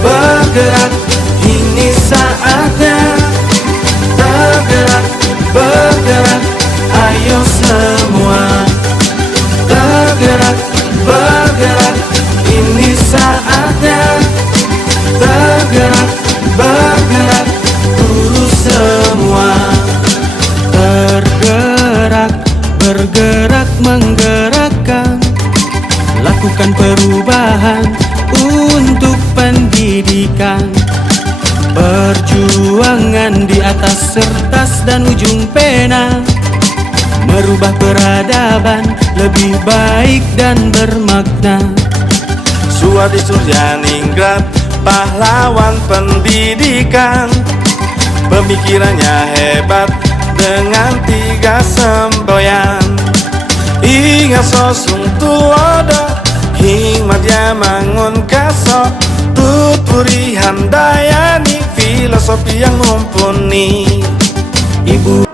Bergerak, ini saatnya. Tergerak, bergerak, ayo semua. Tergerak, bergerak, ini saatnya. Tergerak, bergerak, urus semua. Tergerak, bergerak, menggerakkan. Lakukan perubahan untuk pendidikan. Perjuangan di atas kertas dan ujung pena, merubah peradaban lebih baik dan bermakna. Suadi Suryaningrat, pahlawan pendidikan. Pemikirannya hebat dengan 3 semboyan. Ingat sosung tulodo, hikmat ya mangun kaso. Tuturi handayani, filosofi yang mumpuni. Ibu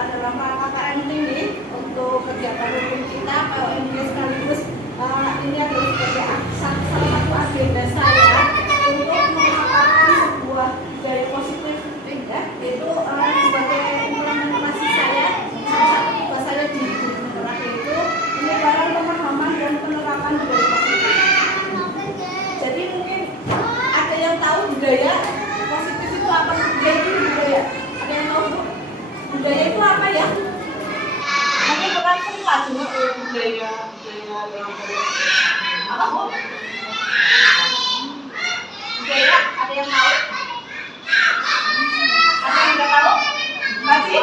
dalam rangka KMT ini untuk kegiatan rutin kita KMT sekaligus ini adalah sebagai salah satu agenda saya untuk mengembangkan sebuah budaya positif ya, itu sebagai implementasi saya salah satu tugas saya di negara itu penyebaran pemahaman dan penerapan budaya positif. Jadi mungkin ada yang tahu budaya positif itu apa? Budaya itu budaya. Ada yang tahu Bu? Budaya itu apa ya? Nanti bukan semua cuma budaya apa Bu? Budaya ada yang tahu? Ada yang nggak tahu? Masih?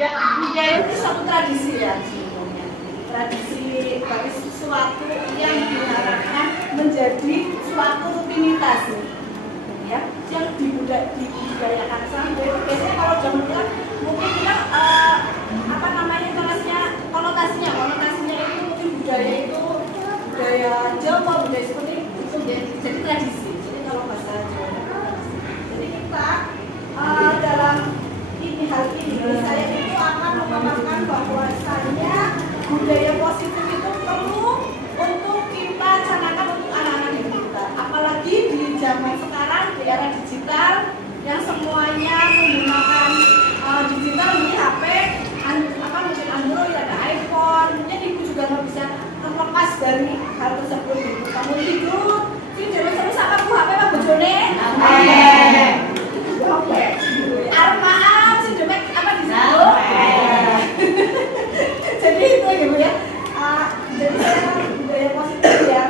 Ya, budaya itu suatu tradisi ya sebenarnya. Tradisi bagi sesuatu yang diharapkan menjadi suatu rutinitas. Ya, yang dibudayakan sampai biasanya kalau zaman dulu mungkin kita apa namanya konotasinya itu mungkin budaya itu budaya Jawa, budaya seperti itu jadi tradisi. Jadi kalau bahasa Jawa, jadi kita dalam hal ini saya itu akan memaparkan bahwasanya budaya positif itu perlu untuk kita canangkan untuk anak-anak kita, apalagi di zaman sekarang di era digital yang semuanya menggunakan digital di HP, mungkin Android, ada iPhone, mungkin ibu juga nggak bisa terlepas dari hal tersebut. Kamu tidur, sih jangan terus apa bu HP apa bojone? Armaan sih dompet apa di situ? Jadi itu gitu ya. Jadi saya budaya positif ya.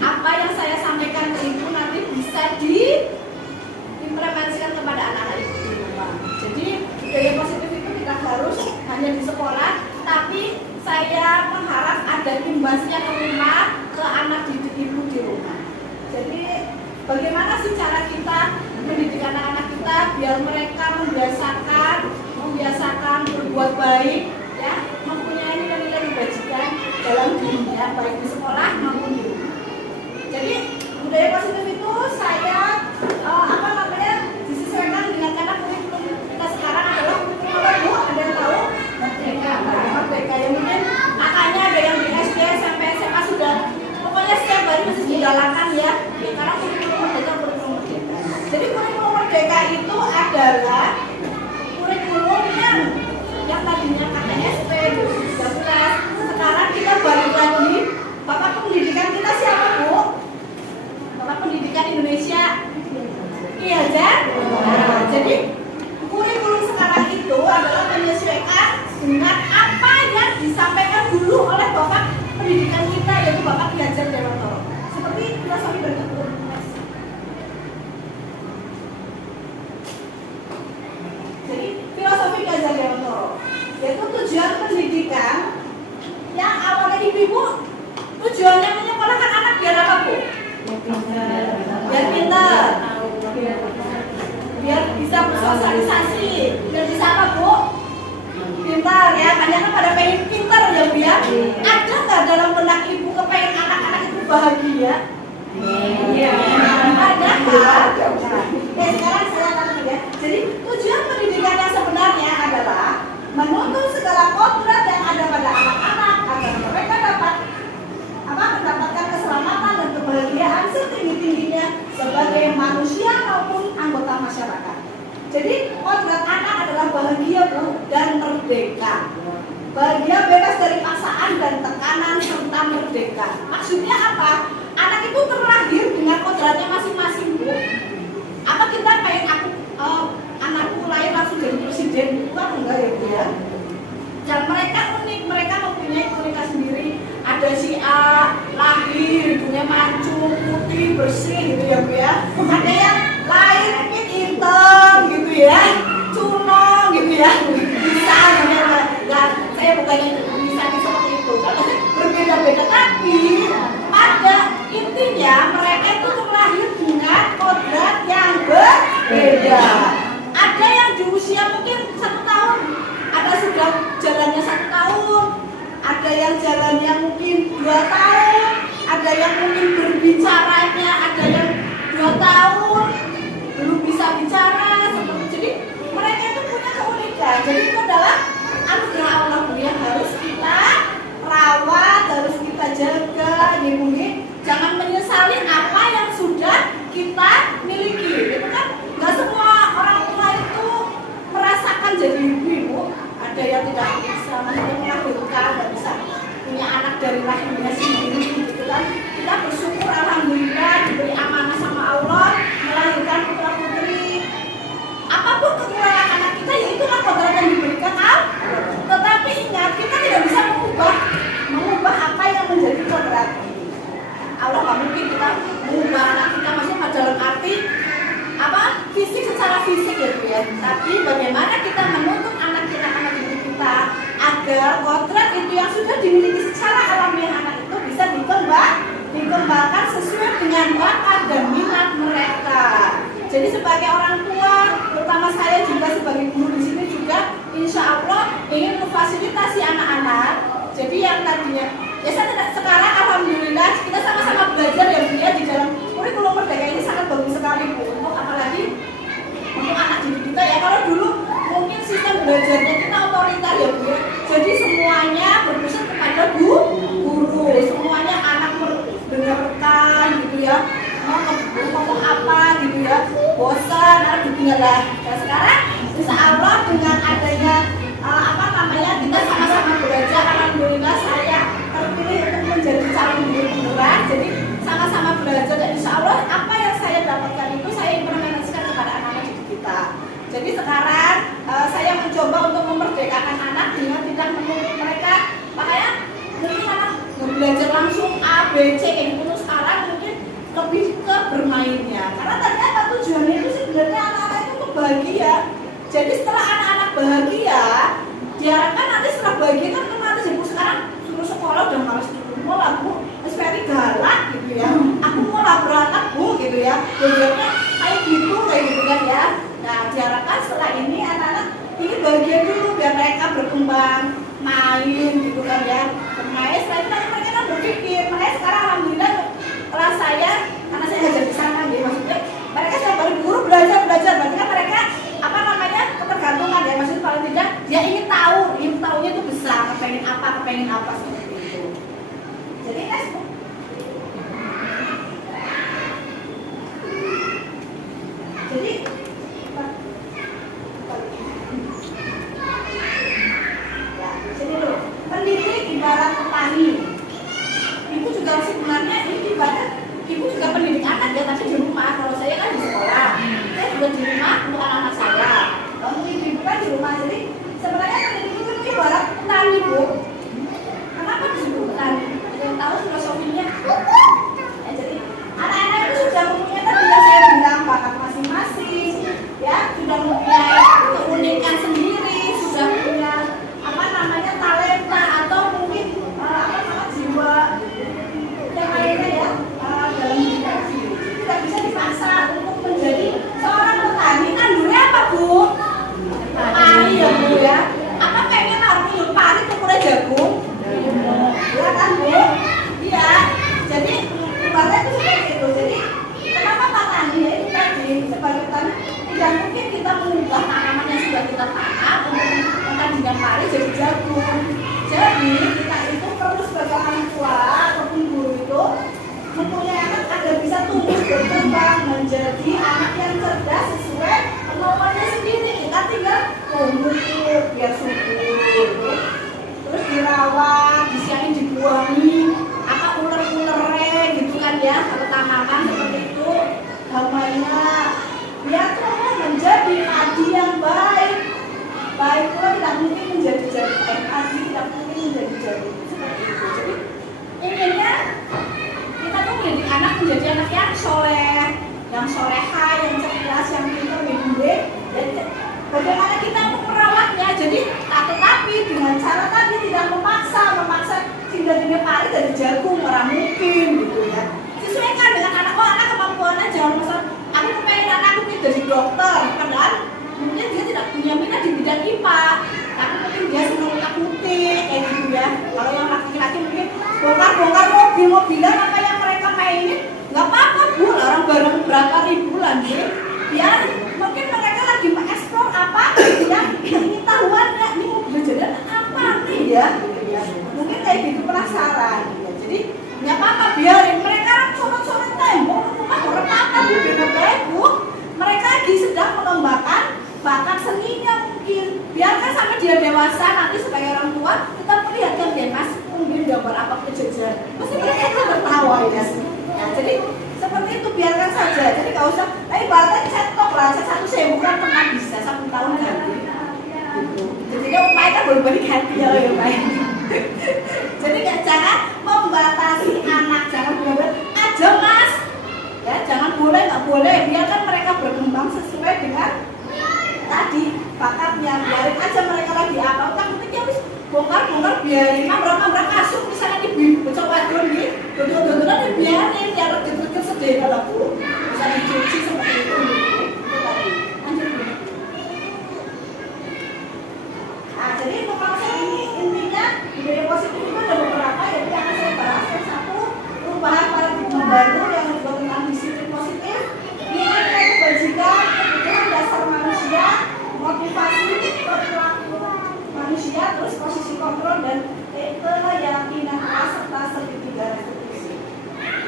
Apa yang saya sampaikan ke ibu nanti bisa diimplementasikan kepada anak-anak ibu di rumah. Jadi budaya positif itu kita harus hanya di sekolah, tapi saya mengharap ada imbasnya ke rumah, ke anak didik ibu di rumah. Jadi bagaimana sih cara kita mendidik anak-anak kita biar mereka membiasakan berbuat baik, ya, mempunyai nilai-nilai kebajikan dalam dirinya baik di sekolah maupun di rumah. Jadi budaya positif itu saya disesuaikan dengan karena kurikulum kita sekarang adalah kurikulum apa Bu? Ada yang tahu? Merdeka ya, mungkin kakaknya ada yang di SD sampai SMA sudah pokoknya setiap hari mesti digalakan ya karena kurikulum merdeka. Jadi kurikulum merdeka itu adalah kurikulum yang tadinya katanya ibu tujuannya menyekolahkan anak biar apa Bu? Biar pintar, biar bisa bersosialisasi, biar bisa apa Bu? Pintar ya, banyak kan pada pengen pintar ya Bu ya. Ada nggak dalam benak ibu kepengen anak-anak itu bahagia? Iya. Ada kan? Nah, sekarang saya tanya ya. Jadi tujuan pendidikan yang sebenarnya adalah menuntun segala kodrat yang ada pada anak-anak agar mereka dapat mendapatkan keselamatan dan kebahagiaan setinggi-tingginya sebagai manusia maupun anggota masyarakat. Jadi kodrat anak adalah bahagia Bu dan merdeka. Bahagia bebas dari paksaan dan tekanan serta merdeka. Maksudnya apa? Anak itu terlahir dengan kodratnya masing-masing Bu. Apa kita pengen anakku lahir langsung jadi presiden? Bukan enggak ya Bu ya. Dan mereka unik, mereka mempunyai kualitas sendiri. Ada si A lahir hidungnya mancung, putih, bersih gitu ya Bu ya. Ada yang lahir pit hitam gitu ya, culong gitu ya. Bisa nggak? Saya bukannya bisa seperti itu. Kalau berbeda-beda, tapi pada intinya mereka itu terlahir dengan kodrat yang berbeda. Ada yang di usia mungkin 1 tahun, ada sudah jalannya 1 tahun, ada yang jalannya mungkin 2 tahun, ada yang mungkin berbicaranya, ada yang 2 tahun belum bisa bicara seperti itu. Jadi mereka itu punya keunikan. Jadi itu adalah anugerah Allah yang harus kita rawat, harus kita jaga, lindungi. Jangan menyesali apa yang sudah kita miliki. Itu kan nggak semua orang tua itu merasakan jadi ibu. Ada yang tidak bisa, maksudnya melahirkan, nggak bisa punya anak dari rahimnya sendiri, gitu kan. Kita bersyukur alhamdulillah diberi amanah sama Allah melahirkan putra putri. Apapun kekurangan anak kita, ya itulah kodrat yang diberikan Allah. Tetapi ingat, kita tidak bisa mengubah apa yang menjadi kodrat. Allah nggak mungkin kita mengubah anak kita, maksudnya dalam arti fisik secara fisik ya Bu ya. Tapi bagaimana kita menuntut anak kita agar kodrat itu yang sudah dimiliki secara alamiah anak itu bisa dikembangkan sesuai dengan bakat dan minat mereka. Jadi sebagai orang tua, terutama saya juga sebagai guru di sini juga, insya Allah ingin memfasilitasi anak-anak. Jadi yang tadinya, ya saya tidak, sekarang alhamdulillah kita sama-sama belajar ya Bu ya, di dalam kurikulum merdeka ini sangat bagus sekali Bu. Untuk apalagi untuk anak didik kita ya. Kalau dulu mungkin sistem belajarnya kita otoriter ya Bu ya. Jadi semuanya berpusat kepada guru, semuanya anak mendengarkan gitu ya, mau ngomong apa gitu ya, bosan atau tinggal. Dan sekarang insya Allah dengan adanya kita sama-sama belajar, alhamdulillah saya terpilih untuk menjadi calon guru beneran. Jadi sama-sama belajar dan insya Allah apa yang saya dapatkan itu saya implementasikan kepada anak-anak didik kita. Jadi sekarang saya mencoba untuk memerdekakan anak dengan tidak menuntut mereka, makanya mungkin anak belajar langsung A, B, C kayak gitu. Sekarang mungkin lebih ke bermainnya, karena ternyata tujuannya itu sebenarnya anak-anak itu untuk bahagia. Jadi setelah anak-anak bahagia, diharapkan nanti setelah bahagia kan otomatis ibu sekarang suruh sekolah udah males mau lah Bu, very galak gitu ya. Aku mau lah berangkat Bu gitu ya. Tujuannya kayak gitu kan ya. Nah diharapkan setelah ini anak-anak ini bahagia dulu biar mereka berkembang, main gitu kan ya. Bermain setelah itu nanti mereka kan berpikir. Makanya sekarang alhamdulillah kelas saya, karena saya ngajar di sana gitu, maksudnya mereka saya baru guru belajar, berarti kan mereka ketergantungan ya, maksudnya paling tidak dia ingin tahunya itu besar, kepengen apa seperti itu. Jadi next Bu. Jadi ya, sini dulu. Pendidik ibarat soleh, yang soleha, yang cerdas, yang pintar, dan bagaimana kita untuk merawatnya. Jadi tetapi dengan cara tadi tidak memaksa sehingga dia pari dari jagung, orang mungkin gitu ya. Sesuaikan dengan anak, anak kemampuannya, jangan masalah aku pengen anakku jadi dokter, padahal mungkin dia tidak punya minat di bidang IPA, tapi mungkin dia senang utak-utik kayak gitu ya. Kalau yang laki-laki mungkin bongkar-bongkar mobil-mobilan apa yang mereka mainin, nggak apa-apa bu, orang barang berapa ribu lagi, biar mungkin mereka lagi mengeksplor apa yang pengetahuannya, ini mobil jadi apa nih ya, mungkin kayak gitu penasaran ya. Jadi nggak apa-apa, biarin mereka sorot-sorot tembok rumah orang apa di bu, mereka lagi sedang mengembangkan bakat seninya mungkin. Biarkan sampai dia dewasa, nanti sebagai orang tua kita perlihatkan dia mas mungkin gambar apa kejajan, pasti mereka akan tertawa ya. Nah, jadi seperti itu, biarkan saja. Jadi nggak usah, ibaratnya cetok lah, satu sewu kan pernah bisa 1 tahun ganti gitu. Jadi upaya kan boleh ganti ya baik. Jadi jangan membatasi anak, jangan benar-benar aja mas ya, jangan boleh, nggak boleh, biarkan mereka berkembang sesuai dengan tadi bakatnya. Biarin aja mereka lagi apa, takutnya harus bongkar biarin, nabrak kasur misalnya di bocah wadon nih, dodol-dodolan biarin, ya deket-deket sedih kalau bu bisa dicuci seperti itu. Lanjut bu. Nah jadi untuk konsep ini intinya budaya positif itu ada beberapa, yaitu yang akan saya bahas. Yang satu, perubahan paradigma baru yang juga tentang disiplin positif, nilai kebajikan, kebutuhan dasar manusia, motivasi, perilaku manusia, terus posisi kontrol dan keyakinan serta segitiga restitusi.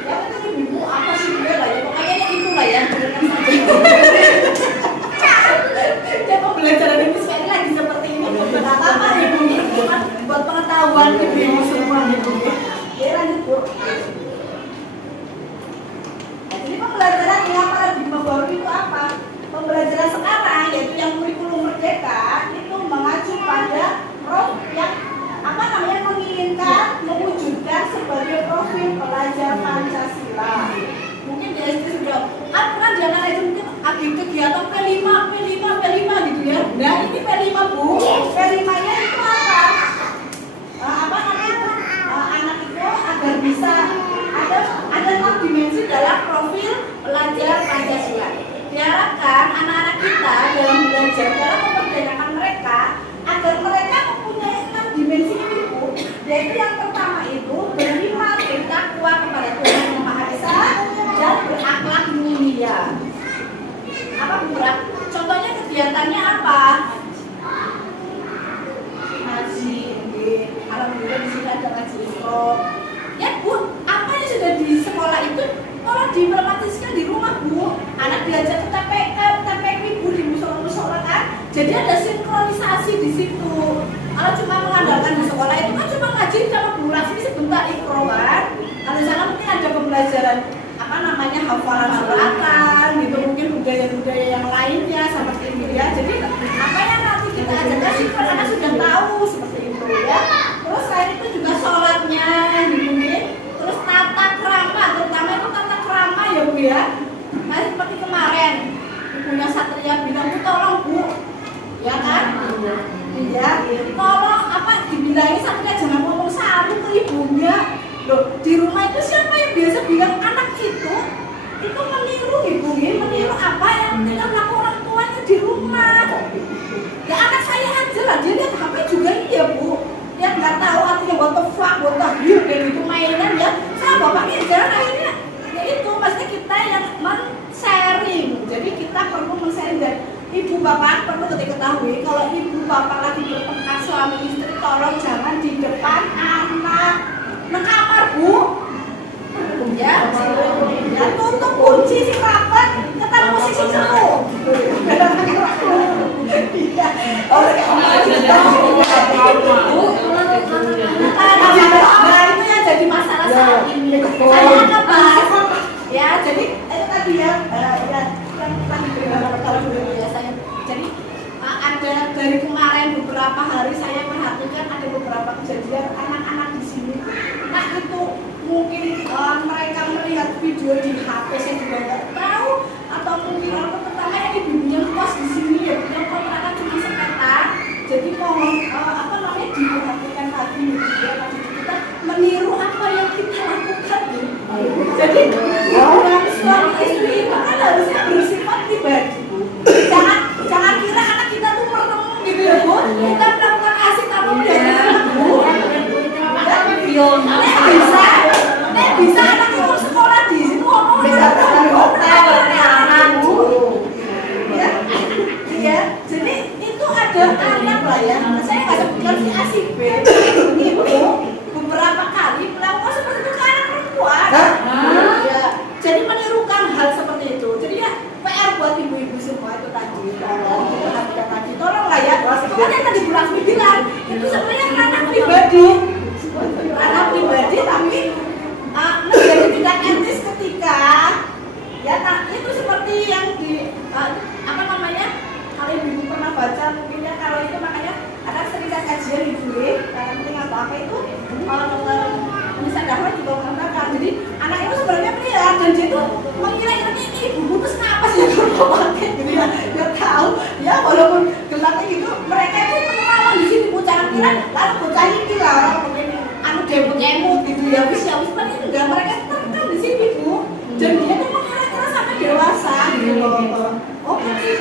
Ya itu ibu apa sih dia lah ya, pokoknya itu lah ya. Jadi pembelajaran ini sekali lagi seperti ini buat apa ibu ini, buat pengetahuan ibu semua ibu. Ya lanjut bu. Nah, jadi pembelajaran yang paradigma baru itu apa? Pembelajaran sekarang yaitu yang kurikulum merdeka itu mengacu pada yang menginginkan mewujudkan sebagai profil pelajar Pancasila. Mungkin di SD sudah pernah jangan itu mungkin ada kegiatan P5 gitu ya. Nah ini P5 bu, P5-nya itu apa? Anak itu agar bisa ada 6 dimensi dalam profil pelajar Pancasila. Diharapkan anak-anak kita dalam belajar, dalam memperdayakan mereka, agar mereka mempunyai 6 dimensi itu, yaitu yang pertama itu beriman, bertakwa kepada Tuhan Yang Maha Esa dan berakhlak mulia. Apa berak? Contohnya kegiatannya apa? Ngaji, alhamdulillah di sini ada ngaji info. Ya bu, apa yang sudah di sekolah itu kalau diimplementasikan di rumah bu, anak diajak ke TPK bu di musola kan, jadi ada sinkronisasi di situ. Kalau cuma mengandalkan di sekolah itu kan cuma ngaji sama Bu Lasmi sebentar ikro kan. Kalau sana mungkin ada pembelajaran hafalan suratan gitu, mungkin budaya-budaya yang lainnya seperti itu ya. Jadi apa yang nanti kita ajarkan sih anak sudah tahu seperti itu ya. Terus selain itu juga sholatnya gitu nih. Terus tata krama, terutama itu tata krama ya Bu ya. Nah seperti kemarin ibunya Satria bilang, Bu tolong Bu, ya kan? Iya, tolong dibilangin Satria jangan ngomong saru ke ibunya. Loh, di rumah itu siapa yang biasa bilang anak itu meniru ibunya, meniru apa yang dilakukan orang tuanya di rumah. Ya anak saya aja lah, dia lihat HP juga iya Bu. Dia nggak tahu artinya what the fuck, what the hell, kayak gitu mainan ya. Sama bapaknya jalan akhirnya ya itu pasti kita yang men-sharing. Jadi kita perlu men-sharing dan ibu bapak perlu diketahui kalau ibu bapak lagi bertengkar suami istri, tolong jangan di depan anak. Nang kamar Bu, ya, tutup kunci si rapat, ketemu posisi cepu. Nah itu yang jadi masalah saat ini. Saya akan bahas, ya. Jadi itu tadi ya, yang tadi kalau dulu ya saya. Jadi ada dari kemarin beberapa hari saya perhatikan ada beberapa kejadian anak-anak di sini. Nah itu mungkin mereka melihat melihat video di HP saya juga nggak tahu, atau mungkin orang pertama yang ibunya kos di sini ya, yang kontrakan cuma sepetak. Jadi mohon diperhatikan lagi ya, kita meniru apa yang kita lakukan. Jadi suami istri itu kan harusnya bersifat pribadi. Jangan kira anak kita tuh merem gitu ya Bu. Kita melakukan asik apa dari Bu. Bisa anak itu sekolah di situ ngomong bisa hotel Bu. Ya, jadi itu ada anak lah ya. Saya nggak sebutkan si A si B. Ibu beberapa kali melakukan seperti itu ke anak perempuan. Ya, jadi menirukan hal seperti itu. Jadi ya PR buat ibu-ibu semua itu tadi. Perhatikan lagi. Tolonglah ya. Pokoknya yang tadi Bu Lasmi bilang itu sebenarnya anak pribadi. Anak pribadi tapi menjadi tidak etis ketika ya itu seperti yang di kalau ibu pernah baca mungkin ya, kalau itu makanya ada serikat kajian ibu parenting atau apa itu bisa dapat juga mengatakan. Jadi anak itu sebenarnya pria dan dia itu mengira ini ibu terus kenapa sih kalau pakai gitu ya, nggak tahu ya, walaupun gelapnya gitu mereka itu pengenalan di sini Bu, jangan kira lalu bocah ini lah mungkin demut gitu ya wis kan enggak, mereka tetap di sini Bu, dan dia tuh mengira-kira sampai dewasa gitu. Oh ini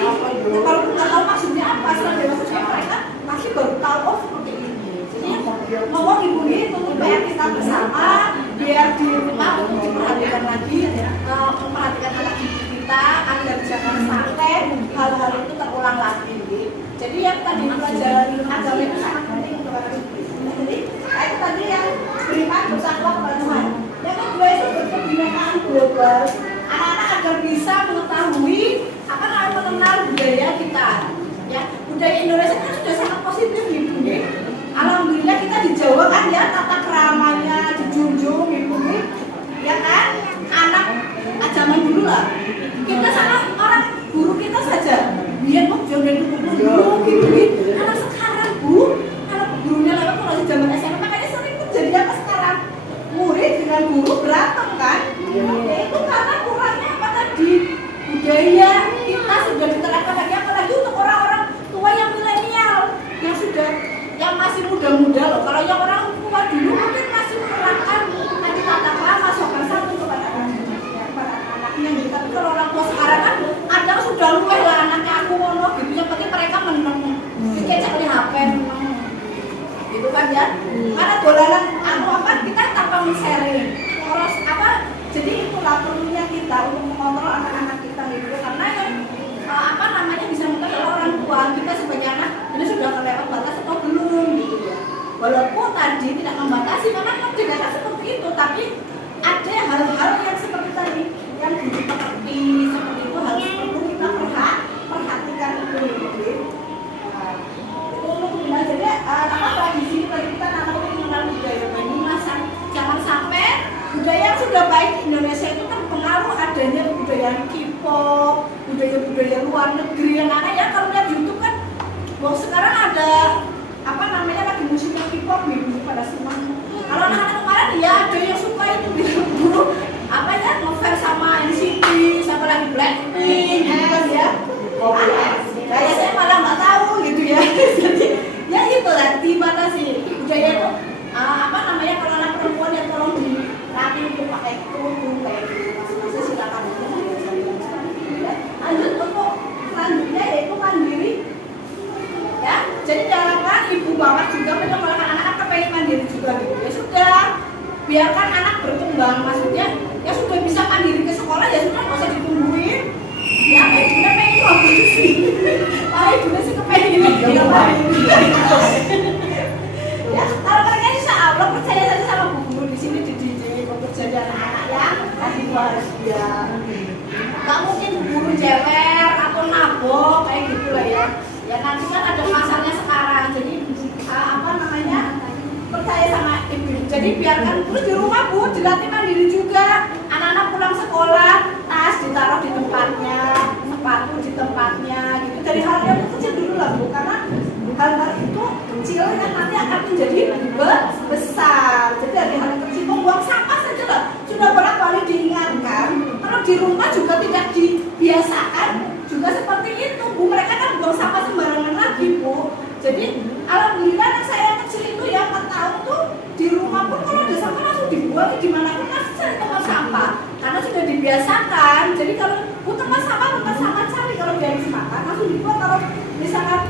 kalau nggak tahu maksudnya apa, setelah dewasa mereka masih baru tahu oh seperti ini. Jadi ngomong ibu itu supaya kita bersama biar di rumah untuk diperhatikan lagi, memperhatikan anak kita agar jangan sampai hal-hal itu terulang lagi. Jadi yang tadi pelajaran agama itu sangat penting untuk anak kita. Jadi itu tadi yang beriman bersama kepada Tuhan. Yang kedua itu berkebinekaan global. Anak-anak agar bisa mengetahui akan mengenal budaya kita. Ya, budaya Indonesia kan sudah sangat positif Ibu. Alhamdulillah kita di Jawa kan ya tata keramanya dijunjung Ibu. Ya kan? Anak zaman dulu lah. Kita sama orang guru kita saja. Dia kok jangan dulu gitu. Anak sekarang Bu, anak gurunya lewat kalau di zaman SMA makanya sering terjadi apa sekarang? Murid dengan guru berantem kan? Ya itu karena kurangnya apa tadi? Budaya kita sudah diterapkan lagi, apalagi untuk orang-orang tua yang milenial yang sudah yang masih muda-muda loh. Kalau yang orang tua dulu mungkin masih menerapkan tadi tata krama sopan santun kepada anaknya gitu. Tapi kalau orang tua sekarang kan ada sudah luweh lah anaknya aku ngono gitu. Yang penting mereka meneng dicek di HP gitu kan ya. Karena dolanan apa kita tanpa men-sharing. Terus apa? Jadi itulah perlunya kita untuk mengontrol anak-anak kita gitu. Karena yang bisa mengontrol orang tua kita sebagai anak ini sudah kelewat batas atau belum gitu ya. Walaupun tadi tidak membatasi, memang tidak seperti itu, tapi ada hal-hal yang seperti tadi yang dimengerti seperti itu harus perlu kita perhatikan itu gitu. Itu untuk jadi tradisi tadi kita namanya mengenal budaya Banyumas. Jangan sampai budaya yang sudah baik di Indonesia itu kan pengaruh adanya budaya K-pop, budaya-budaya luar negeri yang ada ya. Kalau lihat YouTube kan, wah sekarang ada lagi musiknya K-pop gitu pada semua. Kalau anak-anak kemarin ya ada yang suka itu dulu ngefans sama NCT, sama lagi Blackpink gitu kan ya. Kayak saya malah nggak tahu gitu ya. Jadi ya itulah dibatasi budaya itu. Kalau anak perempuan yang tolong dilatih untuk pakai kerudung kayak gitu, masing-masing silakan aja. Lanjut untuk selanjutnya yaitu mandiri. Ya, jadi jangan ibu bapak juga menyekolahkan anak-anak kepengen mandiri juga gitu. Ya sudah, biarkan anak berkembang, maksudnya ya sudah bisa mandiri ke sekolah ya sudah nggak usah ditungguin. Ya, ibunya pengen ngomong sih. Ibunya sih kepengen ya, kalau mereka insya Allah percaya saja sama bu guru di sini dididik untuk jadi anak-anak yang lebih bahagia. Gak mungkin bu guru jewer atau nabok kayak gitu lah ya. Ya nanti kan ada masanya sekarang, jadi percaya sama ibu. Jadi biarkan terus di rumah bu, dilatih mandiri juga. Anak-anak pulang sekolah, tas ditaruh di tempatnya, sepatu di tempatnya, gitu. Dari hal yang kecil dulu lah bu, karena hal-hal itu kecil kan nanti akan menjadi besar. Jadi dari hal yang kecil, membuang sampah saja lah. Sudah berapa kali diingat dibuang dimanapun pasti cari tempat sampah karena sudah dibiasakan. Jadi kalau tempat sampah cari, kalau dia habis makan langsung dibuang. Kalau misalkan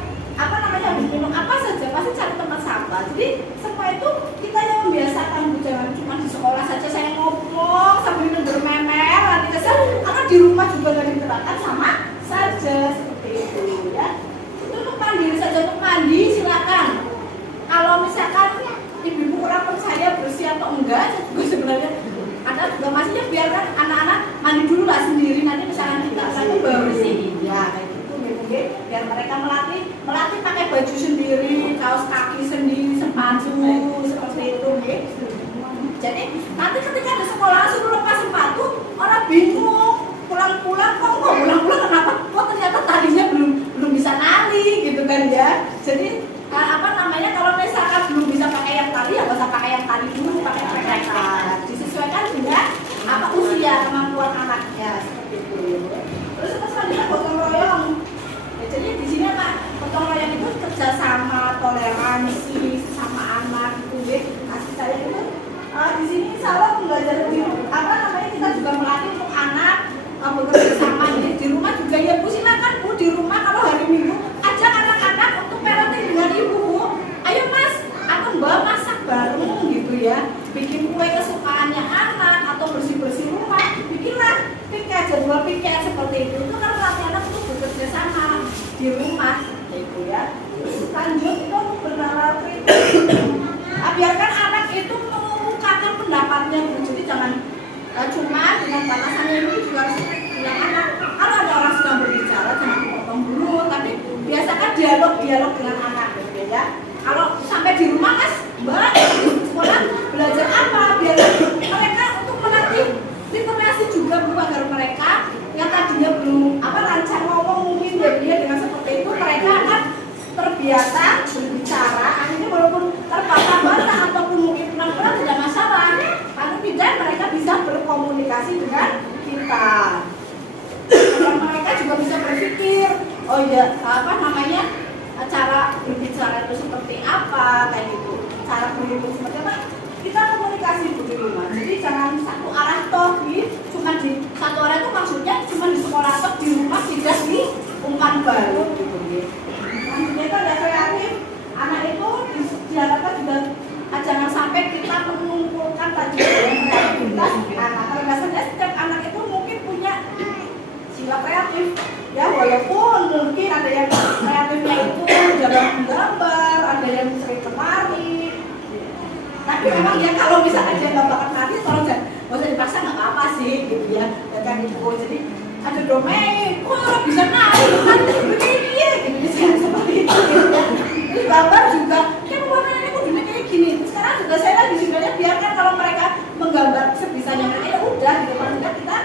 apa namanya habis minum apa saja pasti cari tempat sampah. Jadi semua itu kita yang membiasakan, jangan cuma di sekolah saja saya ngomong sambil bermemel nanti kesel, karena di rumah juga nggak diterapkan sama saja seperti itu ya. Untuk mandiri saja, untuk mandi silakan. Kalau misalkan ibu-ibu kurang percaya bersih atau enggak, saya juga sebenarnya ada juga masihnya biarkan anak-anak mandi dulu lah sendiri, nanti misalkan kita lagi baru bersihin ya kayak gitu mungkin biar mereka melatih pakai baju sendiri, kaos kaki sendiri, sepatu seperti itu gitu. Jadi nanti ketika di sekolah suruh lepas sepatu orang bingung, pulang-pulang kenapa? Kok ternyata tadinya belum bisa nari gitu kan ya. Jadi apa namanya kalau misalkan belum bisa pakai yang tadi ya nggak usah pakai yang tadi dulu, pakai mereka disesuaikan dengan apa usia kemampuan anaknya seperti itu. Terus selanjutnya gotong royong. Ya, jadi di sini apa gotong royong itu kerjasama, toleransi sama anak itu ya. Kasih saya itu di sini salah belajar apa namanya kita juga melatih untuk anak bekerja sama. Di rumah juga ya Bu, silakan Bu di rumah kalau hari Minggu ajak anak-anak untuk parenting dengan ibu Bu. Ayo Mas atau Mbak masak bareng gitu ya, bikin kue kesukaannya anak atau bersih-bersih rumah, bikinlah piket, jadwal piket seperti itu kan melatih anak untuk bekerja sama di rumah gitu ya. Terus lanjut itu untuk bernalar biarkan anak itu mengungkapkan pendapatnya Bu. Jadi jangan cuma dengan batasannya ini juga harus bilang anak kalau ada orang sedang berbicara jangan dipotong dulu, tapi biasakan dialog dengan anak gitu ya. Kalau sampai di rumah Mas Mbak sekolah belajar apa biar mereka untuk melatih literasi juga Bu, agar mereka yang tadinya belum lancar ngomong mungkin jadinya dengan seperti itu mereka akan terbiasa berbicara, akhirnya walaupun terbata-bata ataupun mungkin pelan-pelan tidak masalah, paling tidak mereka bisa berkomunikasi dengan kita. Dan mereka juga bisa berpikir, oh ya apa namanya cara berbicara itu seperti apa kayak gitu, cara berhitung seperti apa, kita komunikasi di rumah. Jadi jangan satu arah toh, cuma di satu arah itu maksudnya cuma di sekolah toh, di rumah tidak di umpan baru gitu. Selanjutnya itu ada kreatif. Anak itu diharapkan juga jangan sampai kita mengumpulkan tadi kreativitas anak. Pada dasarnya setiap anak itu mungkin punya sila kreatif ya, walaupun mungkin ada yang kreatifnya itu dalam menggambar, ada yang sering menari. Tapi memang ya kalau misalkan dia nggak bakat nari, tolong jangan usah dipaksa, nggak apa-apa sih gitu ya. Dan itu jadi ada domain, kok bisa nari begini ya, gitu jangan seperti itu gitu ya. Terus gambar juga, kan warnanya kudunya kayak gini. Sekarang juga saya lagi sebenarnya biarkan kalau mereka menggambar sebisanya mereka ya udah gitu, maksudnya kita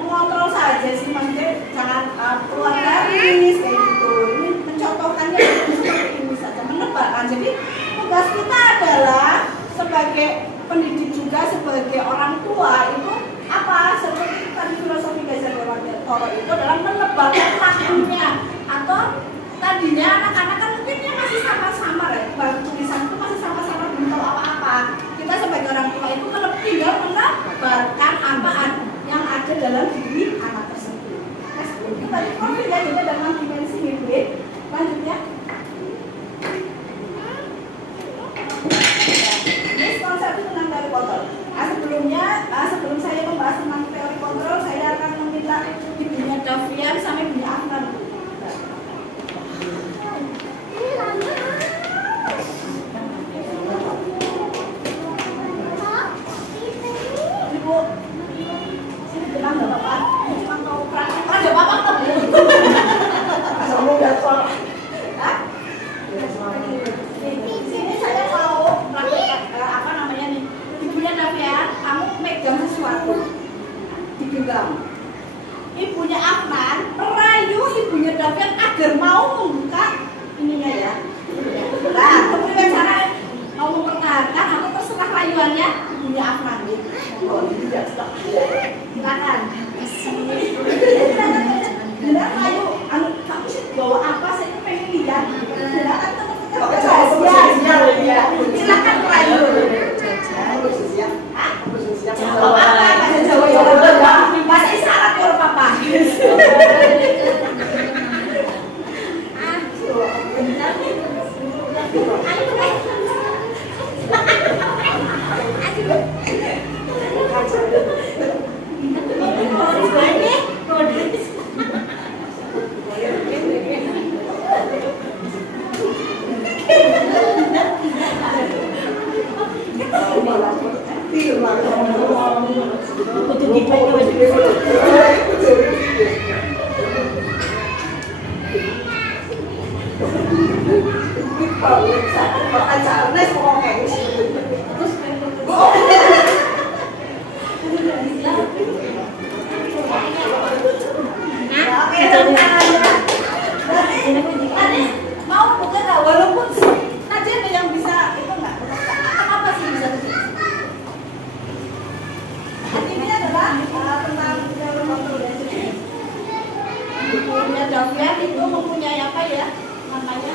mengontrol saja sih, maksudnya jangan keluar garis kayak gitu. Ini mencontohkannya seperti ini saja, menebakkan. Jadi tugas kita adalah sebagai pendidik juga, sebagai orang tua itu apa, seperti tadi filosofi Gajah Dewantara itu adalah menebakkan maknanya. Atau tadinya anak-anak kan mungkin ya masih sama-sama ya, baru tulisan itu masih sama-sama belum tahu apa-apa. Kita sebagai orang tua itu tinggal menebarkan apa yang ada dalam diri anak tersebut. Nah, itu tadi profil ya, jadi dalam dimensi hibrid. Lanjutnya ini konsep itu tentang teori kontrol. Sebelum saya membahas tentang teori kontrol, saya akan meminta ibunya Davian sama ibunya Afnan. Ibu, sini tenang nggak apa-apa. Cuma mau praktek, ada apa-apa Bu? Kamu udah soal, sini saya mau praktek apa namanya nih. Ibunya Davian, kamu megang sesuatu digenggam. Ibunya Afnan merayu ibunya Davian agar mau membuka ininya ya. Nah, kemudian cara mau mempertahankan atau terserah rayuannya ibunya Afnan. Oh, tidak sudah. Silakan. Benar rayu, kamu sih bawa apa? Saya pengen lihat. Silakan teman-teman. Ya. Silakan rayu. Davian itu mempunyai apa ya namanya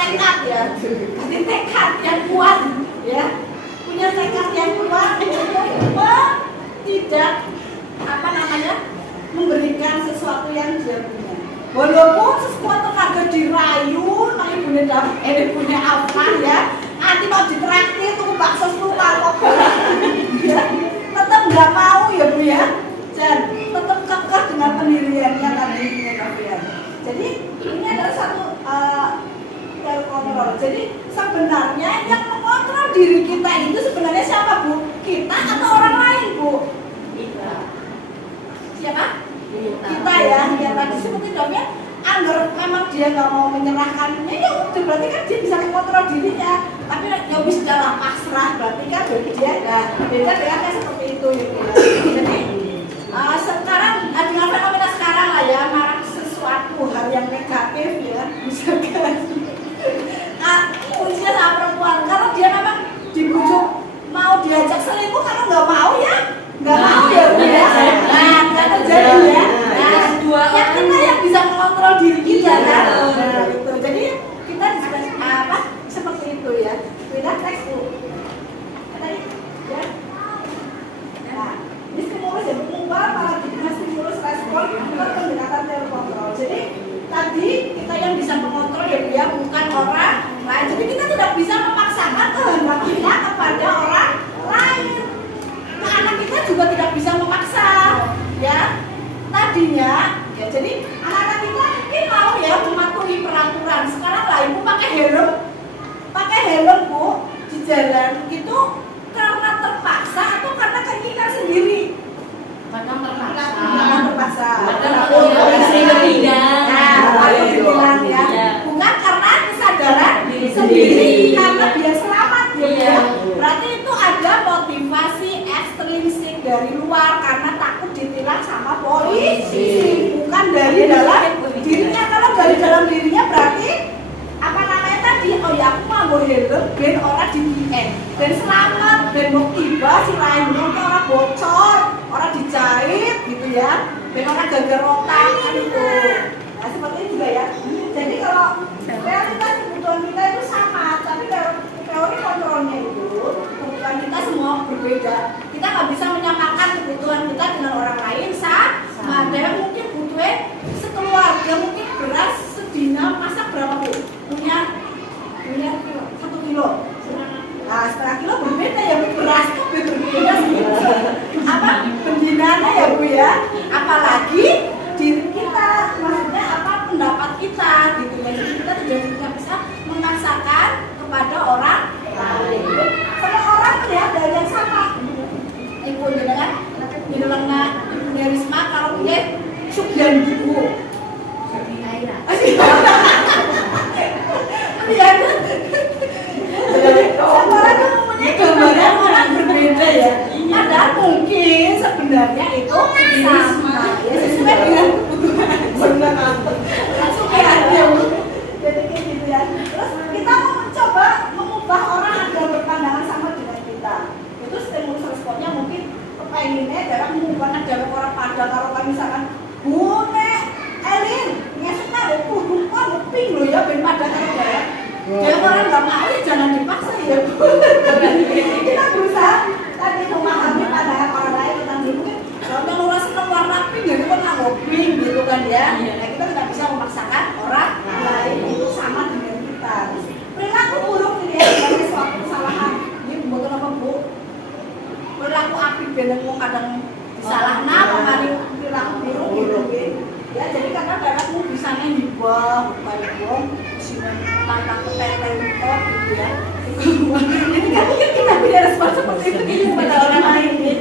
tekad ya, jadi tekad yang kuat ya, punya tekad yang kuat untuk tidak apa namanya memberikan sesuatu yang dia punya. Walaupun sesuatu kagak dirayu, nah ibunya apa ya, nanti mau ditraktir tuh bakso lupa kok, ya, tetap nggak mau ya Bu ya, dan tetap kekeh dengan pendiriannya tadi ya. Jadi ini adalah satu terkontrol. Jadi sebenarnya yang mengontrol diri kita itu sebenarnya siapa Bu? Kita atau orang lain Bu? Kita. Siapa? Kita ya, yang tadi seperti Davian, agar memang dia nggak mau menyerahkannya, ya udah berarti kan dia bisa mengontrol dirinya. Tapi ya wis dalam pasrah, berarti kan dia ada beda dengan kayak seperti itu ya. Jadi sekarang dengan fenomena sekarang lah ya, marah sesuatu hal yang negatif ya, misalkan kuncinya sama perempuan, kalau dia memang dibujuk mau diajak selingkuh, kalau nggak mau ya nggak mau ya Bu ya. Nah nggak terjadi ya. Nah yang kita yang bisa mengontrol diri kita kan. Nah itu jadi kita apa seperti itu ya. Beda teks Bu. Tadi ya. Nah ini stimulus ya, mengubah paradigma stimulus respon ke pendekatan terkontrol. Jadi tadi kita yang bisa mengontrol ya Bu ya, bukan orang lain. Jadi kita tidak bisa memaksakan kehendak kita kepada orang lain. Nah, anak kita juga tidak bisa memaksa ya tadinya ya. Jadi anak-anak kita mungkin mau ya mematuhi peraturan. Sekarang lah Ibu pakai helm Bu di jalan itu karena terpaksa atau karena keinginan sendiri? Karena terpaksa. Bukan karena kesadaran sendiri, karena biar selamat ya. Berarti itu ada motivasi ekstrinsik dari luar karena takut ditilang sama polisi, bukan dari dalam dirinya. Kalau dari dalam dirinya berarti apa namanya tadi, oh ya aku mau helm ben orang di dan selamat, ben mau tiba si lain orang bocor, orang dijahit gitu ya, ben orang gagal otak kan itu. Nah seperti itu juga ya. Jadi kalau realitas kebutuhan kita itu sama, tapi teori kontrolnya itu kebutuhan kita semua berbeda. Kita nggak bisa menyamakan kebutuhan kita dengan orang lain sama. Ada mungkin butuhnya sekeluarga mungkin beras sedina masak berapa Bu? Punya 1 kilo. Nah setengah kilo berbeda ya Bu, beras itu berbeda apa bendinanya ya Bu ya. Apalagi diri kita, maksudnya apa pendapat kita gitu ya. Jadi kita tidak bisa memaksakan kepada orang lain. Sama orang ya ada yang sama. Ibu kan bilangnya Ibunya Risma kalau dia Sugyan Ibu. Iya kan? Jadi orang mempunyai gambaran orang berbeda ya. Padahal mungkin sebenarnya itu sama ya, sesuai dengan kebutuhan. Langsung kayak aja. Jadi kayak gitu ya. Terus kita mau mencoba mengubah orang agar berpandangan sama dengan kita. Itu stimulus responnya mungkin kepenginnya dalam mengubah dalam orang pada kalau kan misalkan Bune Elin ngesuknya ada kudu kok ngeping loh ya ben pada kalau ya. Jadi orang nggak mau ya jangan dipaksa ya Bu. Kita berusaha tadi memahami pandangan orang lain tentang diri. Mungkin kalau orang senang warna pink ya kita nggak mau pink gitu kan ya. Nah kita tidak bisa memaksakan orang lain itu sama dengan kita. Perilaku buruk ini ya sebagai suatu kesalahan. Ini bukan apa Bu? Perilaku api beneng kadang disalahna kemarin perilaku buruk gitu ya. Jadi kadang-kadang bisa hibah bukan bom tantang keteteng gitu ya. Jadi kan mungkin kita punya respon seperti itu pada orang lain nih.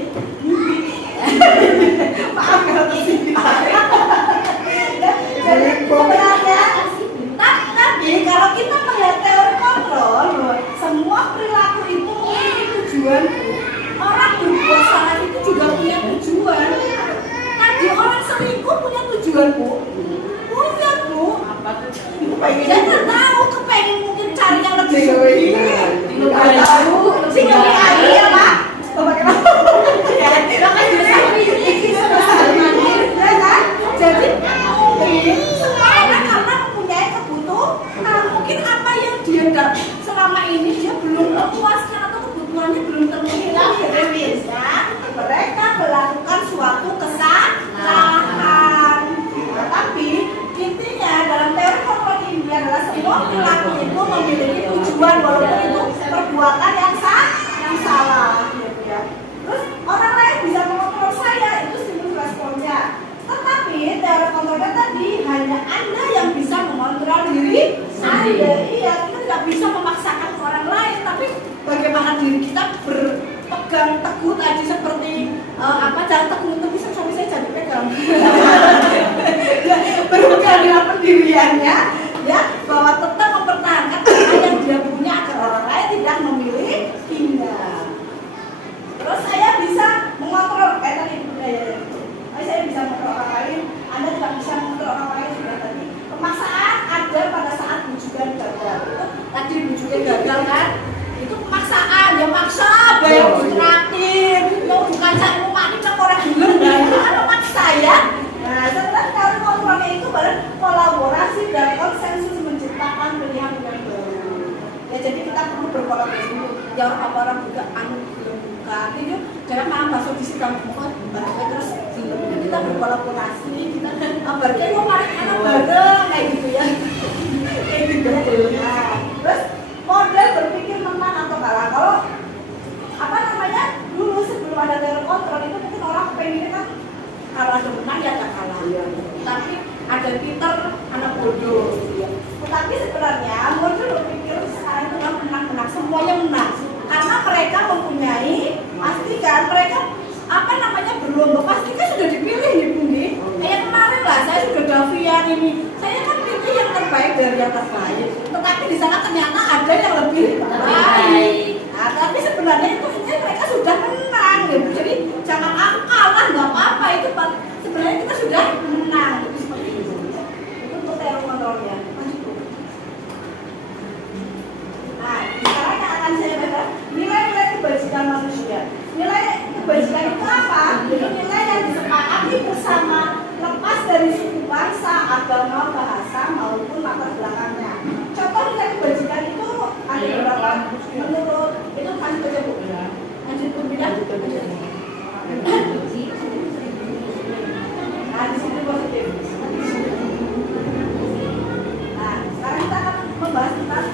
Maaf kalau tersinggung. Jadi sebenarnya tapi kalau kita melihat teori kontrol, semua perilaku itu memiliki tujuan. Orang berbuat salah itu juga punya tujuan. Tadi orang selingkuh punya tujuan Bu. Punya Bu. Apa tuh? Dia nggak tahu kepengen mungkin cari yang lebih suci. Nggak tahu. Singgah air ya Pak. Ya, jadi mungkin semua pokoknya terus kita berkolaborasi, kita berarti mau paling anak bareng kayak gitu ya. Kayak gitu. Nah, terus model berpikir menang atau kalah. Kalau apa namanya dulu sebelum ada layar kontrol itu mungkin orang pengennya kan kalau ada menang ya ada kalah. Tapi ada pinter, anak bodoh. Tetapi sebenarnya model berpikir sekarang itu kan menang-menang, semuanya menang. Karena mereka mempunyai, pastikan mereka apa namanya berlomba, pastikan sudah dipilih nih Bunda. Kayak kemarin lah, saya sudah Davian ini, saya kan pilih yang terbaik dari yang terbaik. Tetapi di sana ternyata ada yang lebih baik. Nah, tapi sebenarnya itu mereka sudah menang, gitu. Jadi jangan aku kalah, nggak apa-apa itu sebenarnya kita sudah menang, gitu, seperti itu. Itu untuk teror kontrolnya. Nah, sekarang yang akan saya baca nilai-nilai kebajikan manusia. Nilai kebajikan itu apa? Jadi nilai yang disepakati bersama lepas dari suku bangsa, agama, bahasa maupun latar belakangnya. Contoh nilai kebajikan itu ada beberapa menurut itu masih baca Bu. Lanjut Bu Bida. Nah, disiplin positif. Nah, sekarang kita akan membahas tentang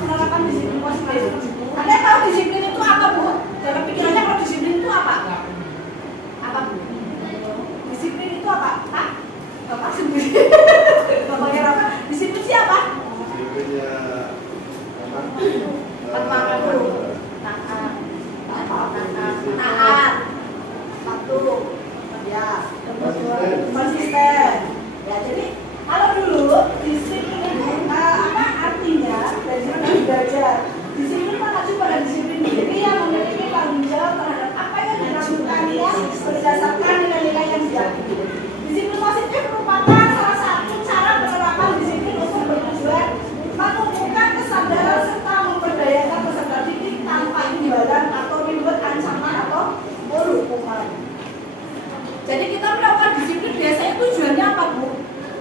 penerapan disiplin positif. Anda tahu disiplin itu apa Bu? Dalam pikirannya kalau disiplin itu apa? Apa Bu? Disiplin itu apa? Hah? Bapak sendiri. Bapaknya apa? Disiplin siapa? Disiplinnya taat, patuh, ya, konsisten. Ya, jadi kalau dulu disiplin itu artinya dari sana belajar. Disiplin mengacu pada disiplin diri yang memiliki tanggung jawab terhadap apa yang dilakukannya berdasarkan nilai-nilai yang diakini. Disiplin positif merupakan salah satu cara penerapan disiplin untuk bertujuan menumbuhkan kesadaran serta memberdayakan peserta didik tanpa imbalan atau ribet ancaman atau hukuman. Jadi kita melakukan disiplin biasanya tujuannya apa Bu?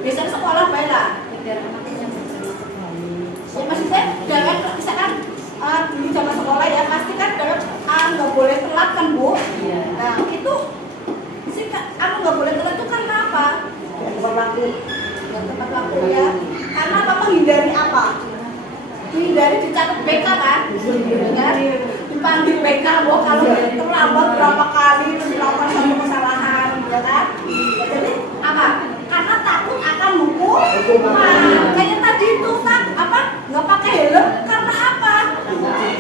Biasanya sekolah baiklah. Ya maksudnya jangan misalkan dulu zaman sekolah ya pasti kan nggak boleh telat kan Bu? Nah itu sih nggak boleh telat itu karena apa? Tepat waktu ya. Karena apa? Menghindari apa? Menghindari dicatat BK kan? Dipanggil BK Bu kalau terlambat berapa kali melakukan satu kesalahan, ya kan? Jadi apa? Karena takut akan hukuman. Kayaknya tadi itu nggak pakai helm karena apa?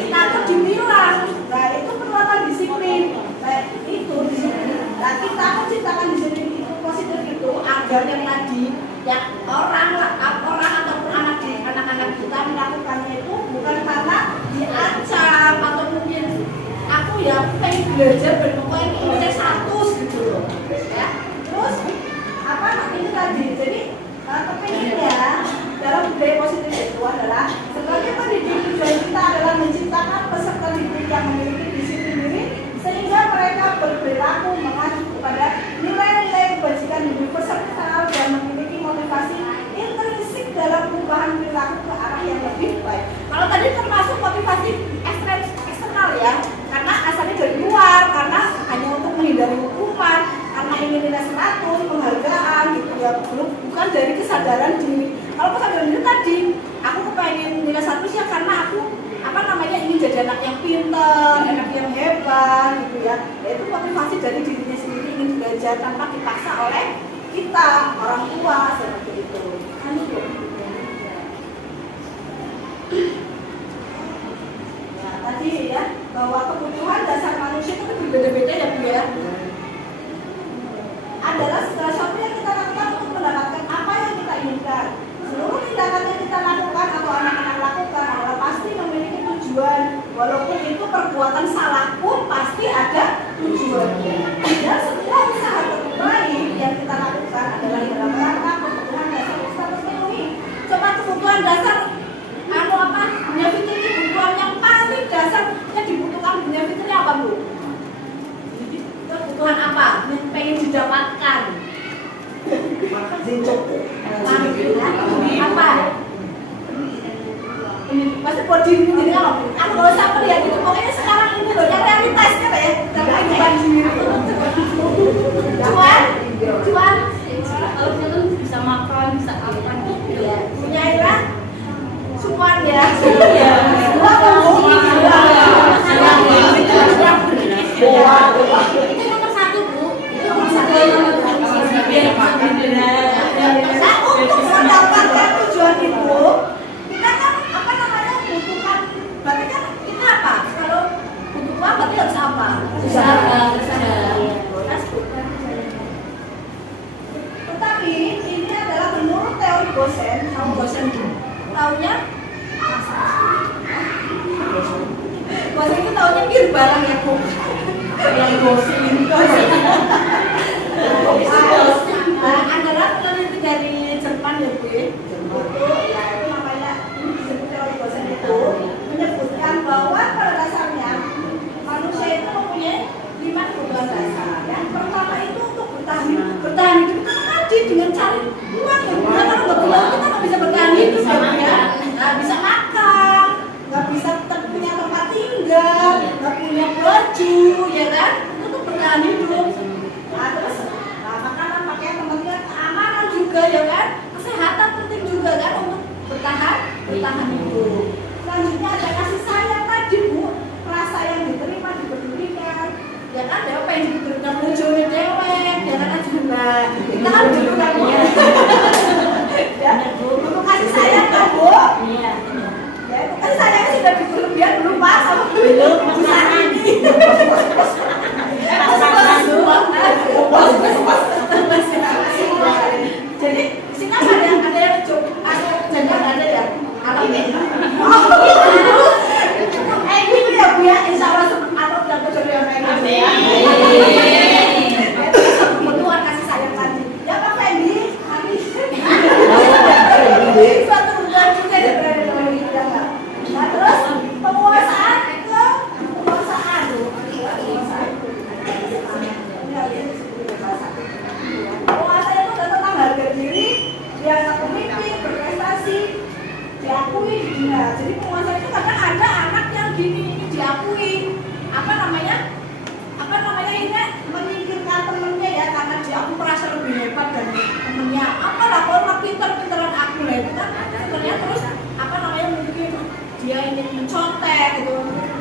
Takut ditilang. Nah itu penerapan disiplin. Nah itu disiplin. Nah kita menciptakan disiplin itu positif itu agar yang tadi yang orang ataupun anak-anak kita melakukannya itu bukan karena diancam atau mungkin aku pengen belajar berpokoknya ini status gitu loh. Ya. Terus ini tadi jadi kepengennya dalam budaya positif itu adalah sebagai pendidik tujuan kita adalah menciptakan peserta didik yang memiliki disiplin diri sehingga mereka berperilaku mengacu kepada nilai-nilai kebajikan universal dan memiliki motivasi intrinsik dalam perubahan perilaku ke arah yang lebih baik. Kalau tadi termasuk motivasi eksternal ya, karena asalnya dari luar, karena hanya untuk menghindari hukuman, karena ingin nilai 100, penghargaan gitu ya, bukan dari kesadaran diri. Kalau kesadaran diri tadi, aku kepengen nilai 100 ya karena aku ingin jadi anak yang pintar, anak yang hebat gitu ya. Itu motivasi dari dirinya sendiri ingin belajar tanpa dipaksa oleh kita, orang tua seperti itu. Kan itu. Nah, tadi ya bahwa kebutuhan dasar manusia itu berbeda-beda ya Bu ya. Adalah segala sesuatu yang kita lakukan untuk mendapatkan apa yang kita inginkan. Seluruh tindakan yang kita lakukan atau anak-anak lakukan adalah pasti memiliki tujuan. Walaupun itu perbuatan salah pun pasti ada tujuannya. Dan semua usaha terbaik yang kita lakukan adalah dalam rangka kebutuhan dasar kita terpenuhi. Coba kebutuhan dasar Dunia Fitri kebutuhan yang paling dasar yang dibutuhkan dunia fitri apa Bu? Kebutuhan apa? Yang pengen didapatkan? Apa? ini pasti body ini kalau aku nggak usah melihat itu pokoknya sekarang ini loh yang realitasnya ya karena kehidupan sendiri cuan Kalau film bisa makan, bisa apa gitu. ya punya Ira cuan ya Itu nomor satu, Bu. Itu nomor satu. Nah, untuk mendapatkan tujuan itu kita kan apa namanya butuhkan berarti kan kita apa kalau butuh uang berarti harus apa tetapi ini adalah menurut teori Gosen taunya Gosen itu taunya bir barang ya Bu yang Gosen adalah peneliti dari Jepang ya Bu itu ya itu namanya ini disebut teori Gosen itu menyebutkan bahwa pada dasarnya manusia itu mempunyai 5 kebutuhan dasar. Yang pertama itu untuk bertahan hidup itu tadi dengan cari uang ya. Kalau nggak punya kita nggak bisa bertahan hidup ya. Nggak bisa makan, nggak bisa punya tempat tinggal, nggak punya baju ya kan? Itu tuh bertahan hidup. Nah terus makanan pakaian kemudian keamanan juga ya kan? Kesehatan penting juga kan untuk bertahan hidup. Selanjutnya ada kasih sayang tadi Bu, rasa yang diterima dipedulikan. Ya kan, ya apa yang diberikan ujungnya dewek, ya kan juga. Kita kan dulu kan ya. Ya, untuk kasih sayang kan Bu. Iya. Ya, itu kasih sayangnya sudah berlebihan belum Pak sama belum saat ini. Jadi sini ada yang ada ya. Gitu ya Bu ya, insya Allah atau udah kejodoh yang kayak gitu ya. Kebutuhan kasih sayang tadi. Ya Pak Fendi, habis. Suatu kebutuhan juga ya berada dalam hidup ya Pak. Nah terus penguasaan. Penguasaan itu tentang harga diri, biasa pemimpin, berprestasi, diakui di dunia. Jadi penguasa itu kadang ada anak yang gini ini diakui apa namanya ini menyingkirkan temennya ya karena dia aku merasa lebih hebat dari temennya apalah kalau pinter-pinteran aku lah itu kan sebenarnya terus apa namanya mungkin dia ingin mencontek gitu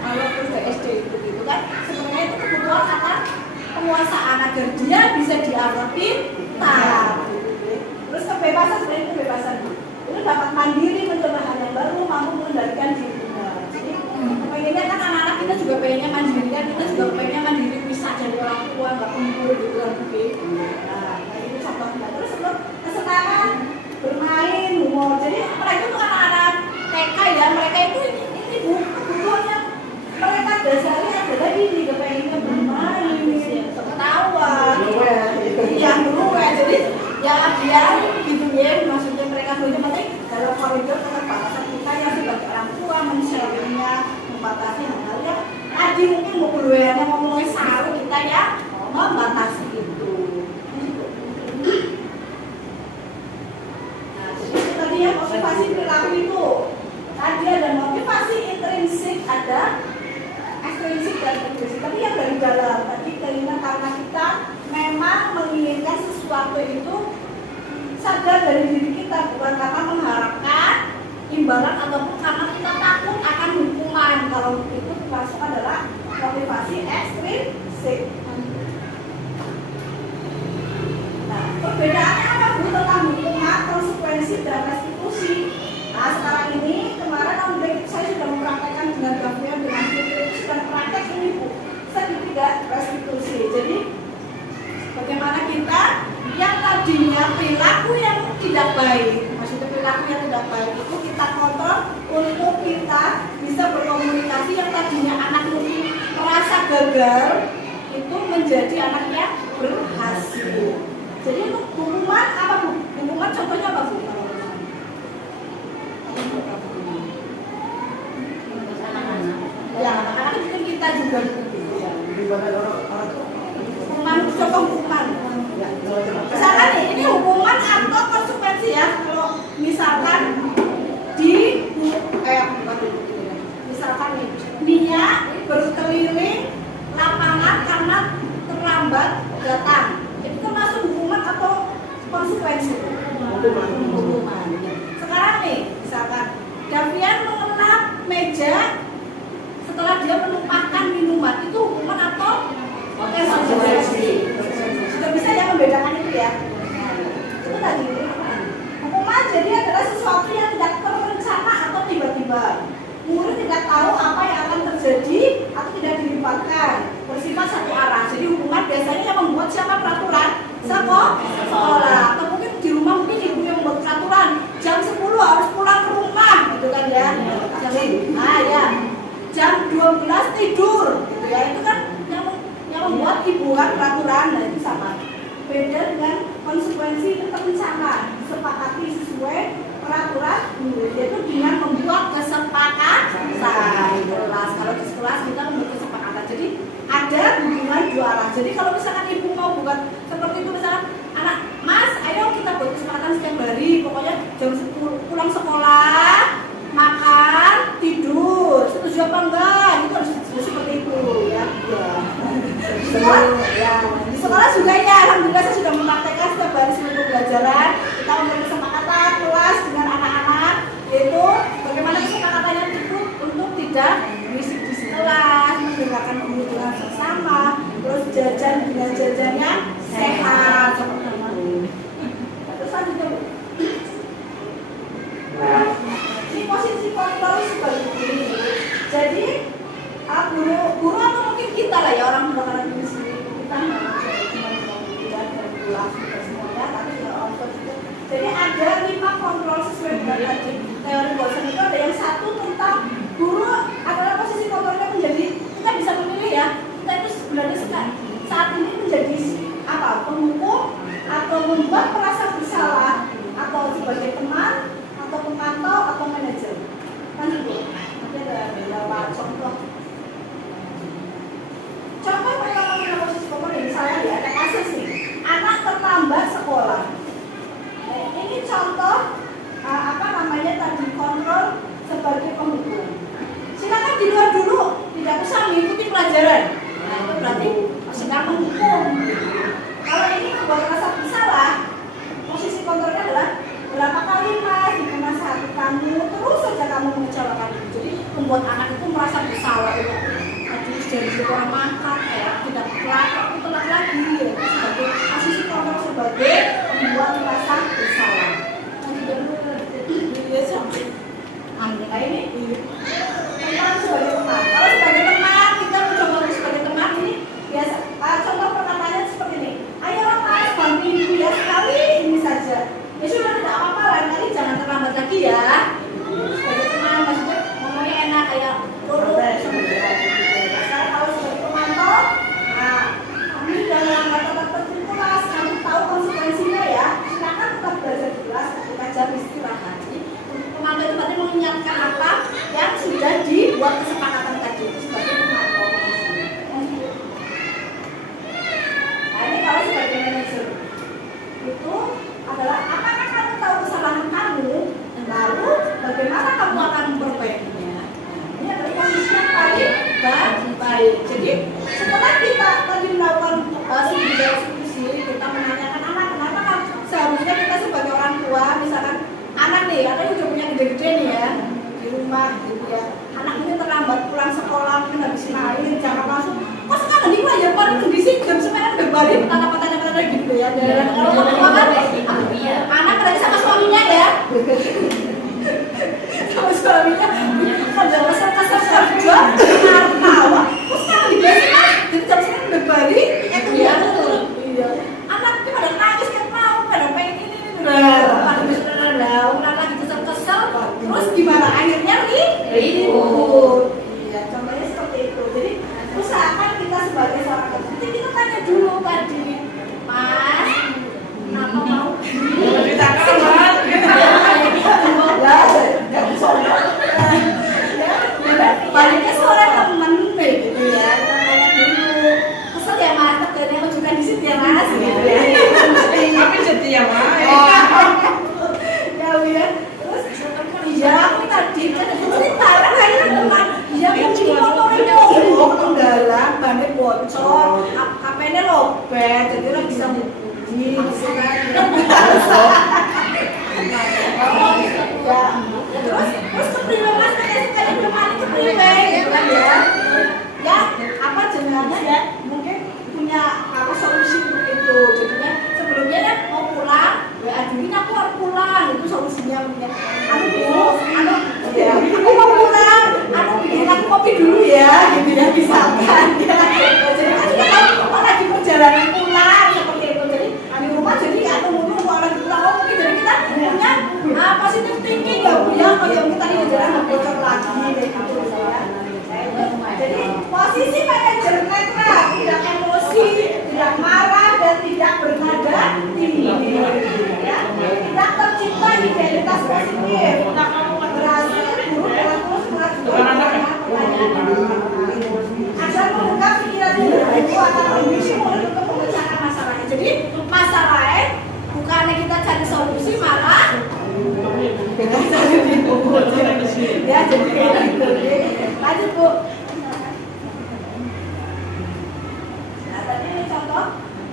kalau terus dari SD gitu kan sebenarnya itu kebutuhan akan penguasaan agar dia bisa dianggap pintar terus kebebasan sebenarnya kebebasan itu dapat mandiri mencoba hal yang baru mampu mengendalikan dirinya jadi pengennya kan anak-anak kita juga pengennya mandiri kan kita juga pengennya mandiri bisa jadi orang tua nggak kumpul gitu kan nah itu contohnya terus untuk kesenangan bermain humor jadi mereka itu anak-anak TK ya mereka itu ini Bu kebutuhan yang mereka dasarnya adalah ini kepengennya bermain ketawa yang dulu ya jadi ya biar gitu ya maksudnya mereka punya penting dalam koridor keterbatasan kita yang sebagai orang tua mensyariahnya membatasi hal yang tadi mungkin mau keluarnya ngomongin saru kita ya membatasi itu nah jadi tadi ya motivasi perilaku itu tadi ada motivasi intrinsik ada ekstrinsik dan ekstrinsik tapi yang dari dalam tadi keinginan karena kita memang menginginkan sesuatu itu sadar dari diri kita bukan karena mengharapkan imbalan ataupun karena kita takut akan hukuman kalau itu termasuk adalah motivasi ekstrinsik. Nah, perbedaannya apa Bu tentang hukuman, konsekuensi dan restitusi? Nah, sekarang ini kemarin saya sudah mempraktekkan dengan Gavia dengan restitusi dan praktek ini Bu segitiga restitusi. Jadi bagaimana kita yang tadinya perilaku yang tidak baik, maksudnya perilaku yang tidak baik itu kita kontrol untuk kita bisa berkomunikasi yang tadinya anak mungkin merasa gagal itu menjadi anak yang berhasil. Jadi untuk hukuman apa Bu? Hukuman contohnya apa Bu? Ya, anak-anak itu kita juga hukuman, contoh hukuman. Misalkan nih, ini hukuman atau konsekuensi ya. Kalau misalkan di niat berkeliling lapangan karena terlambat datang. Itu termasuk hukuman atau konsekuensi? Hukuman. Sekarang nih, misalkan Davian mengenap meja setelah dia menumpahkan minuman, itu hukuman atau konsekuensi? Sudah bisa ya membedakan itu ya? Itu tadi hukuman jadi adalah sesuatu yang tidak terencana atau tiba-tiba. Murid tidak tahu apa yang akan terjadi atau tidak dilibatkan, bersifat satu arah. Jadi hukuman biasanya yang membuat siapa peraturan? Sekolah. Atau mungkin di rumah mungkin ibu yang membuat peraturan jam 10 harus pulang ke rumah, gitu kan ya? Ya. Jam 12 tidur, gitu ya. Itu kan yang membuat ibu kan peraturan, nah itu sama. Beda dengan konsekuensi itu terencana, disepakati sesuai peraturan, yaitu dengan membuat kesepakatan kelas. Kalau di kelas kita membuat kesepakatan, jadi ada hubungan dua arah. Jadi kalau misalkan ibu mau buat seperti itu, misalkan anak, mas, ayo kita buat kesepakatan setiap hari, pokoknya jam 10 pulang sekolah, makan, tidur, setuju apa enggak? Itu harus seperti itu ya. Di sekolah juga ya, alhamdulillah saya sudah mempraktekkan setiap hari sebelum pembelajaran kita membuat kesepakatan kelas dengan anak-anak, yaitu bagaimana kesepakatannya itu untuk tidak berisik di kelas, mendengarkan pembelajaran bersama, terus jajan dengan jajan yang sehat seperti itu. Terus lanjut. Ini posisi kontrol seperti ini. Jadi guru atau mungkin kita lah ya, orang bakalan di sini kita tidak terregulasi semuanya, tapi juga orang itu. Jadi ada 5 kontrol sesuai dengan teori Boltzmann. Itu ada yang satu tentang guru adalah posisi kontrolnya menjadi, kita bisa memilih ya, kita itu sebenarnya saat ini menjadi apa, penghukum atau membuat merasa bersalah, atau sebagai teman atau pemantau atau manajer. Lanjut Bu, nanti ada beberapa contoh. Contoh pertama dengan posisi kontrol ini, misalnya ya, ada kasus nih, anak terlambat sekolah. Ini contoh tadi kontrol sebagai penghukum. Silakan di luar dulu, tidak usah mengikuti pelajaran. Nah itu berarti sedang menghukum. Kalau ini membuat rasa bersalah, posisi kontrolnya adalah berapa kali mas dinasihati kamu, terus saja kamu mengecewakan itu. Jadi membuat anak itu merasa bersalah. Aduh jadi orang makan, tidak telat lagi. Sebagai posisi kontrol sebagai membuat rasa bersalah. Dia sampai ini tentang sebagai teman. Kalau sebagai teman kita mencoba sebagai teman ini biasa. Contoh perkataannya seperti ini. Ayolah mas, bantu ibu ya sekali ini saja. Ya sudah tidak apa-apa, lain kali jangan terlambat lagi ya. Sebagai teman maksudnya ngomongnya enak kayak sekarang kalau sebagai pemantau, kami dalam langkah tertentu kelas, kamu tahu konsekuensinya ya. Silakan tetap belajar di kelas, ketika jam istirahat. Pemantau itu berarti mengingatkan apa yang sudah dibuat kesepakatan tadi sebagai pemantau. Nah ini kalau sebagai manajer itu adalah apakah kamu tahu kesalahan kamu, lalu bagaimana kamu akan memperbaikinya. Ini adalah posisi yang paling baik. Jadi setelah kita tadi melakukan diskusi, kita menanyakan anak kenapa kan seharusnya kita sebagai orang tua, misalkan anak nih, katanya udah punya gede-gede nih ya di rumah gitu ya. Anak ini terlambat pulang sekolah, mungkin habis main, jangan langsung. Kok sekarang ini ya paling kondisi jam 9 berbalik petana-petana gitu ya. Dan kalau tua kan, anak berarti sama suaminya ya. Sama suaminya, ada kesel-kesel kerja, tawa. Kok sekarang dibalik mas? Jadi jam 9 berbalik, itu ya betul. Anak itu pada nangis kan mau, pada pengen ini. Lagi kesel-kesel, terus gimana akhirnya ribut. Iya, contohnya seperti itu. Jadi usahakan kita sebagai seorang guru, kita tanya dulu tadi, mas, kenapa mau? Ceritakan mas. Baliknya sore jadi orang bisa menghubungi gitu kan. Terus kepriwe mas, sekali kemarin kepriwe gitu kan ya. Ya, apa jenengannya ya, mungkin punya apa solusi untuk itu. Jadinya sebelumnya kan mau pulang, ya aduin aku harus pulang, itu solusinya mungkin. Aku mau pulang, bikin aku kopi dulu ya, gitu ya, misalkan ya. Jadi kan kita tahu lagi perjalanan pulang seperti itu. Jadi di rumah jadi atau mungkin kalau lagi pulang, mungkin jadi kita punya positif thinking ya Bu ya, kalau kita ini jangan bocor lagi kayak gitu ya. Jadi posisi manajer netral, tidak emosi, tidak marah dan tidak bernada tinggi, ya. Tidak tercipta identitas positif, berhasil buruk dalam terus melakukan pertanyaan. Agar membuka pikiran itu akan mengisi mulut untuk memecahkan masalahnya. Jadi masalahnya bukannya kita cari solusi malah ya jadi kayak gitu. Lanjut Bu. Nah tadi ini contoh.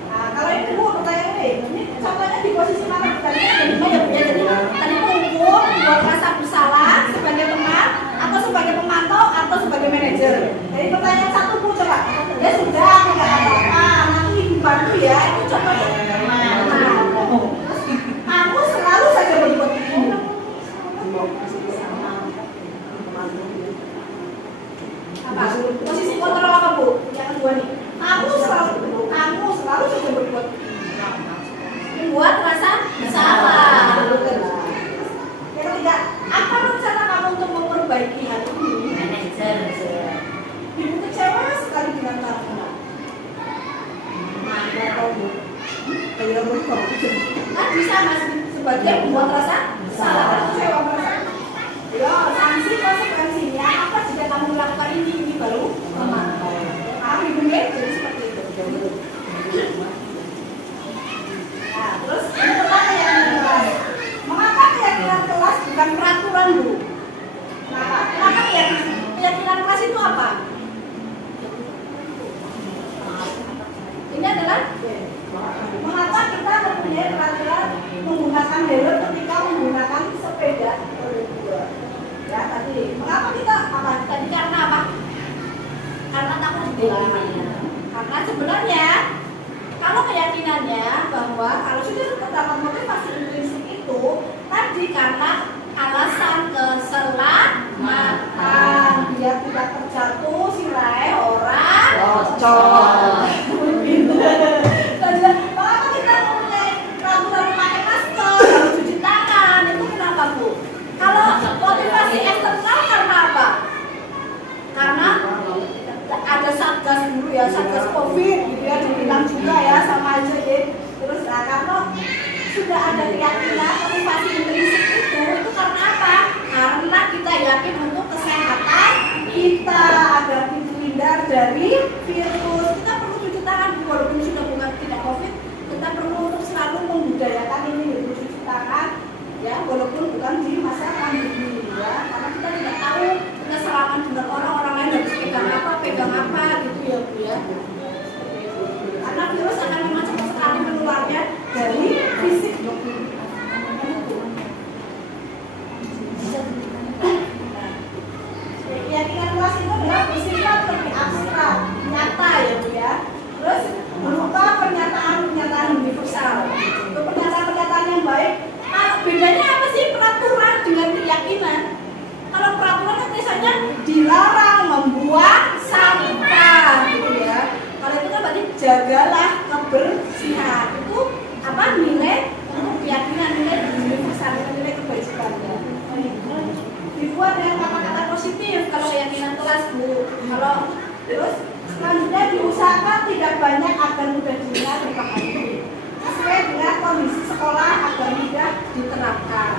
Nah, kalau ini Bu pertanyaan ini contohnya di posisi mana? Tadi ada lima ya Bu ya. Jadi tadi mengukur buat rasa bersalah sebagai teman atau sebagai pemantau atau sebagai manajer. Jadi pertanyaan satu Bu coba. Ya sudah aku nggak apa-apa. Nanti Ibu bantu ya. Itu contohnya. Aku selalu saja berbuat begini. Apa? Posisi kontrol apa Bu? Yang kedua nih. Kamu selalu saja berbuat membuat rasa bersalah. Yang ketiga, apa rencana kamu untuk memperbaiki hal ini? Manajer. Ibu kecewa sekali dengan kamu. Mana tahu Bu? Kayak berkong. Kan bisa Mas sebagai membuat rasa bersalah. Kecewa merasa. Ya, sanksi konsekuensinya apa jika kamu melakukan ini baru memantau. Kamu ibunya jadi seperti itu. Nah, terus ini tentang keyakinan kelas. Mengapa keyakinan kelas bukan peraturan Bu? Kenapa keyakinan kelas itu apa? Ini adalah mengapa kita mempunyai peraturan menggunakan helm ketika menggunakan sepeda berdua. Ya tadi, mengapa kita apa? Tadi karena apa? Karena takut ditilang. Karena sebenarnya kalau keyakinannya bahwa kalau sudah terdapat motivasi intrinsik itu tadi karena alasan keselamatan biar tidak terjatuh sirai orang bocor. Mengapa kita mempunyai peraturan memakai masker, harus cuci tangan, itu kenapa Bu? Kalau motivasi eksternal karena apa? Karena ada satgas dulu ya, satgas COVID gitu ya, dibilang juga ya sama aja ya. Terus karena sudah ada keyakinan motivasi intrinsik itu karena apa? Karena kita yakin untuk kesehatan kita agar terhindar dari virus. Kita perlu cuci tangan walaupun sudah bukan tidak COVID, kita perlu untuk selalu membudayakan ini yaitu cuci tangan ya, walaupun bukan di masa pandemi ya, karena kita tidak tahu kita salaman dengan orang lain harus pegang apa gitu ya Bu ya. Karena virus akan memang cepat sekali menularnya dari fisik. Keyakinan kelas itu adalah bersifat lebih abstrak, nyata ya Bu ya. Terus berupa pernyataan universal. Itu pernyataan yang baik. Bedanya apa sih peraturan dengan keyakinan? Kalau peraturan kan misalnya dilarang membuang sampah gitu ya. Kalau itu kan berarti jagalah kebersihan. Itu apa nilai untuk keyakinan, nilai universal, nilai kebajikannya. Dibuat dengan kata-kata positif kalau keyakinan kelas Bu. Kalau terus selanjutnya diusahakan tidak banyak agar mudah diingat dipahami. Sesuai dengan kondisi sekolah agar mudah diterapkan.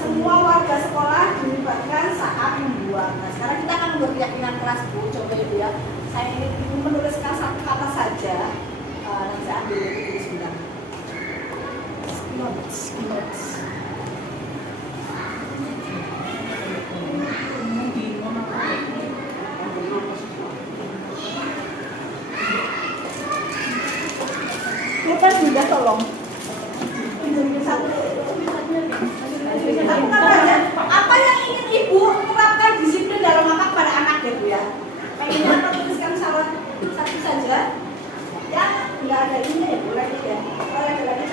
Semua warga sekolah dilibatkan saat membuang. Nah, sekarang kita akan membuat keyakinan kelas Bu. Coba Ibu ya. Saya ini menuliskan satu kata saja. Nanti saya ambil itu sebentar. Skills. Bukan sudah tolong. Apa yang ingin ibu terapkan disiplin dalam apa kepada anak ya bu ya? Pengennya apa tuliskan salah satu saja? Ya nggak ada ini ya bu lagi ya. Kalau ada lagi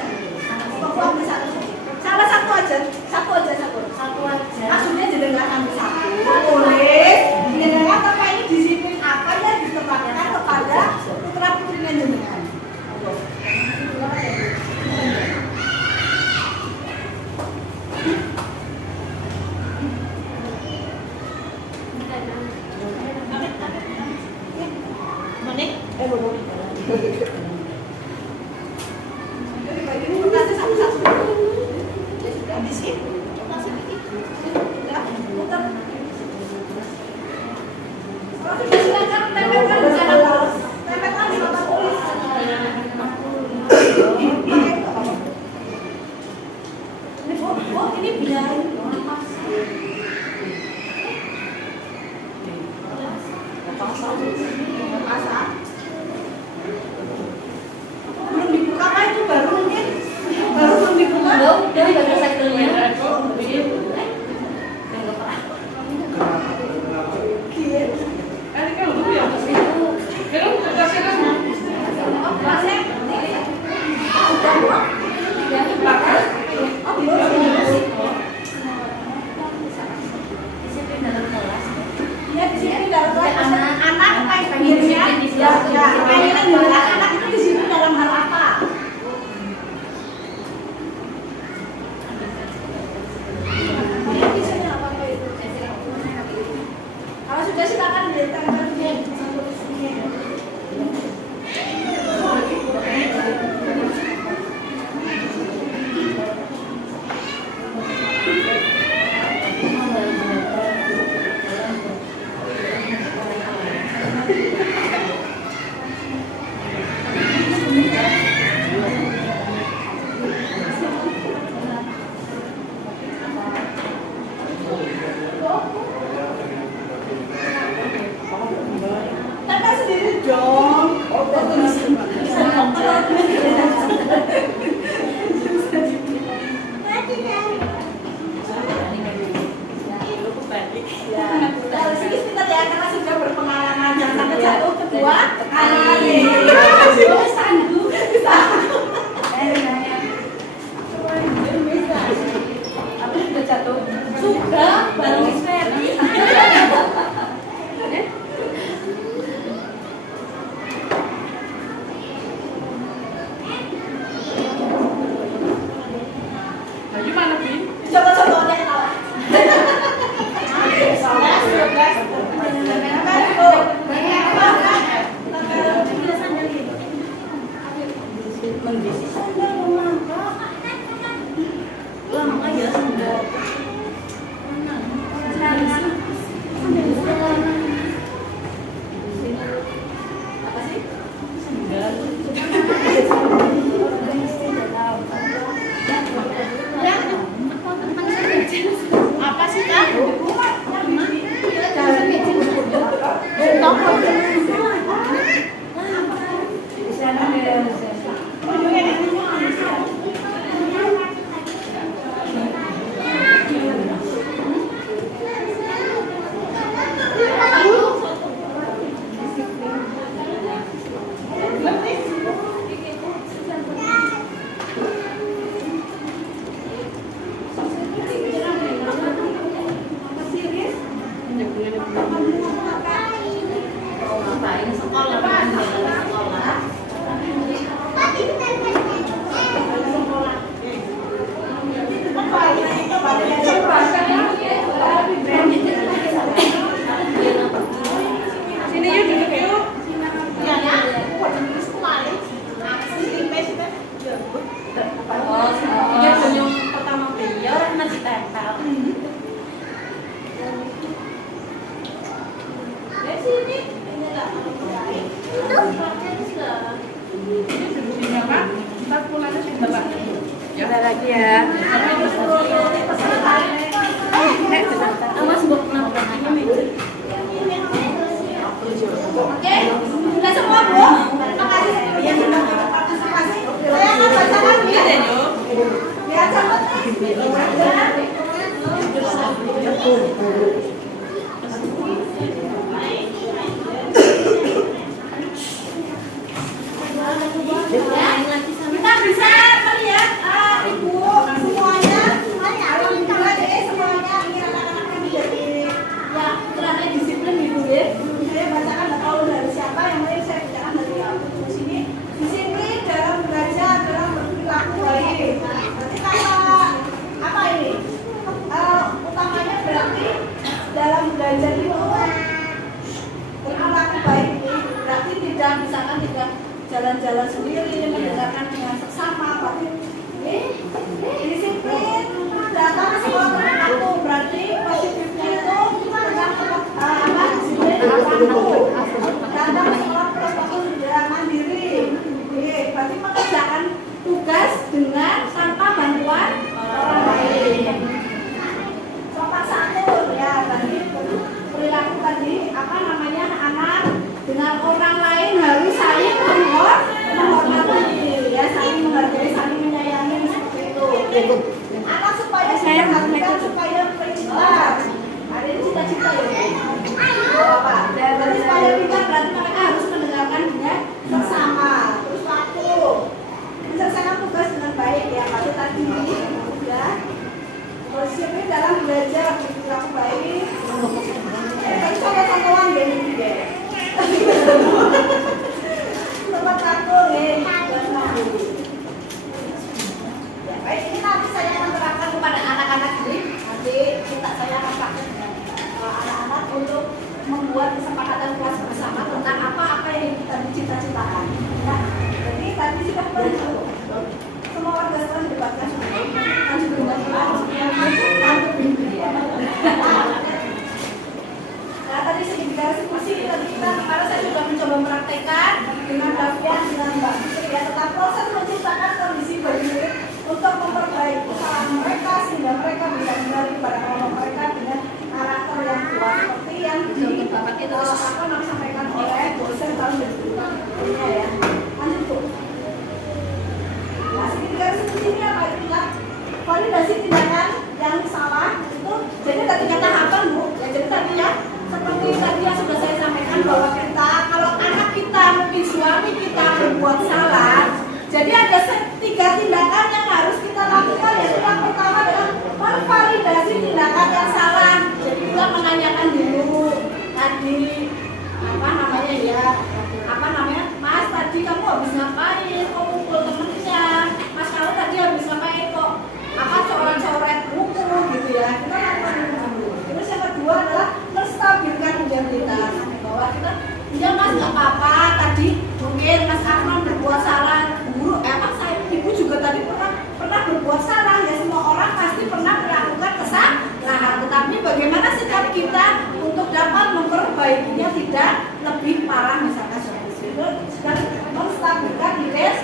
pokoknya satu. Salah satu aja. Maksudnya jenengan ambil satu. Boleh. Jenengan apa ini disiplin apa yang diterapkan kepada putra putrinya jenengan? Belum dibuka apa itu baru mungkin? Baru belum dibuka? Dari bagian cycle-nya. Anak apa yang pengennya? Ya, pengennya anak itu disiplin dalam hal apa? Kalau sudah silakan ditempel dia. Tempel sendiri dong. Kalau sedikit kita ya karena sudah berpengalaman yang sampai jatuh kedua kali. Sudah bareng Miss Ferry. Gimana, Bin? Coba deh kalah. Apa sih kak? Sini yuk duduk yuk. Ya ya. Dia kunjung pertama beliau masih tempel. Dari sini. Ada lagi ya. Mas buat kenapa? Oke, sudah semua bu. Terima kasih sudah partisipasi. Kita bisa melihat ibu semuanya, alhamdulillah deh semuanya ini anak-anaknya menjadi ya ternyata disiplin ibu ya. Saya bacakan kalau dari siapa yang lain saya bacakan dari di sini. Disiplin dalam belajar, dalam berperilaku baik. Berarti kalau apa ini? Utamanya berarti dalam belajar itu berperilaku baik. Berarti tidak misalkan tidak jalan-jalan sendiri, mendengarkan dengan sesama, berarti disiplin datang sekolah tepat waktu. Berarti positifnya itu tentang apa? Disiplin tepat waktu. Datang sekolah tepat waktu sudah mandiri. Berarti mengerjakan tugas dengan tanpa bantuan orang lain. Sopan santun ya, tadi perilaku tadi apa namanya anak dengan orang lain harus saling menghormati ya, saling menghargai, saling menyayangi seperti itu. Anak supaya saya supaya pintar. Ada ini cita-cita ya. Apa? Berarti supaya pintar berarti mereka harus mendengarkan dengan sesama. Terus waktu menyelesaikan tugas dengan baik ya. Pada tadi ya. Terus ini dalam belajar berperilaku baik. Tadi contoh-contohan gini juga. Tempat aku nih. Ya, baik ini nanti saya akan terapkan kepada anak-anak ini. Nanti saya akan pakai dengan anak-anak untuk membuat kesepakatan kelas bersama tentang apa-apa yang kita cita-citakan. Ya, jadi tadi sudah perlu semua warga sekolah dilibatkan. Nah tadi sedikit diskusi tadi kita kemarin saya juga mencoba mempraktekkan dengan Davian dengan Mbak Fitri ya tentang proses menciptakan kondisi bagi untuk memperbaiki kesalahan mereka sehingga mereka bisa kembali pada kelompok mereka dengan karakter yang kuat seperti yang disampaikan oleh dosen tahun 2005 ya. Lanjut Bu. Nah sedikit diskusi ini apa itu kan? Validasi tindakan yang salah itu jadi tadi kata apa Bu? Ya jadi tadi ya seperti tadi yang sudah saya sampaikan bahwa kita kalau anak kita mungkin suami kita berbuat salah, jadi ada 3 tindakan yang harus kita lakukan. Yaitu yang pertama adalah memvalidasi tindakan yang salah. Jadi kita menanyakan dulu tadi Mas tadi kamu habis ngapain? Kok pukul temennya? Mas kamu tadi habis ngapain kok? Coret buku gitu ya. Kita lakukan dulu. Terus yang kedua adalah menstabilkan identitas bahwa kita ya Mas nggak apa-apa tadi mungkin Mas Arman berbuat salah guru ibu juga tadi pernah berbuat salah ya, semua orang pasti pernah melakukan kesalahan, tetapi bagaimana sikap kita untuk dapat memperbaikinya tidak lebih parah misalkan seperti itu. Sudah menstabilkan identitas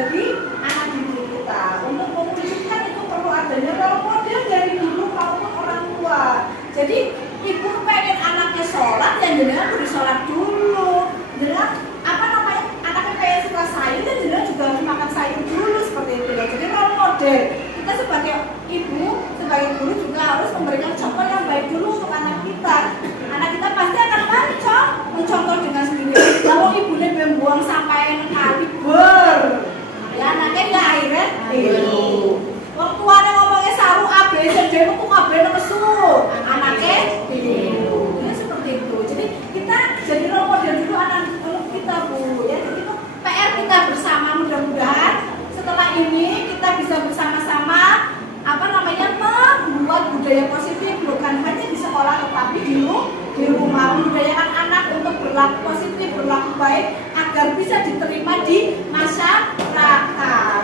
menjadi anak didik kita. Untuk mewujudkan itu perlu adanya role model dari guru maupun orang tua. Jadi ibu pengen anaknya sholat, yang jenengan kudu sholat dulu. Jenengan apa namanya, anaknya pengen suka sayur, dan jenengan juga harus makan sayur dulu seperti itu ya. Jadi role model kita sebagai ibu, sebagai guru juga harus memberikan contoh yang baik dulu untuk anak kita. Anak kita pasti akan mencontoh dengan sendiri. Kalau ibunya membuang sampai kali ya anaknya ya akhirnya waktu tuanya ngomongnya saru A B C D itu A B nesu anaknya ya seperti itu. Jadi kita jadi role model dulu anak kita Bu ya. Jadi itu PR kita bersama, mudah-mudahan setelah ini kita bisa bersama-sama membuat budaya positif bukan hanya di sekolah tetapi di rumah, membudayakan anak untuk berlaku positif, berlaku baik agar bisa diterima di masyarakat.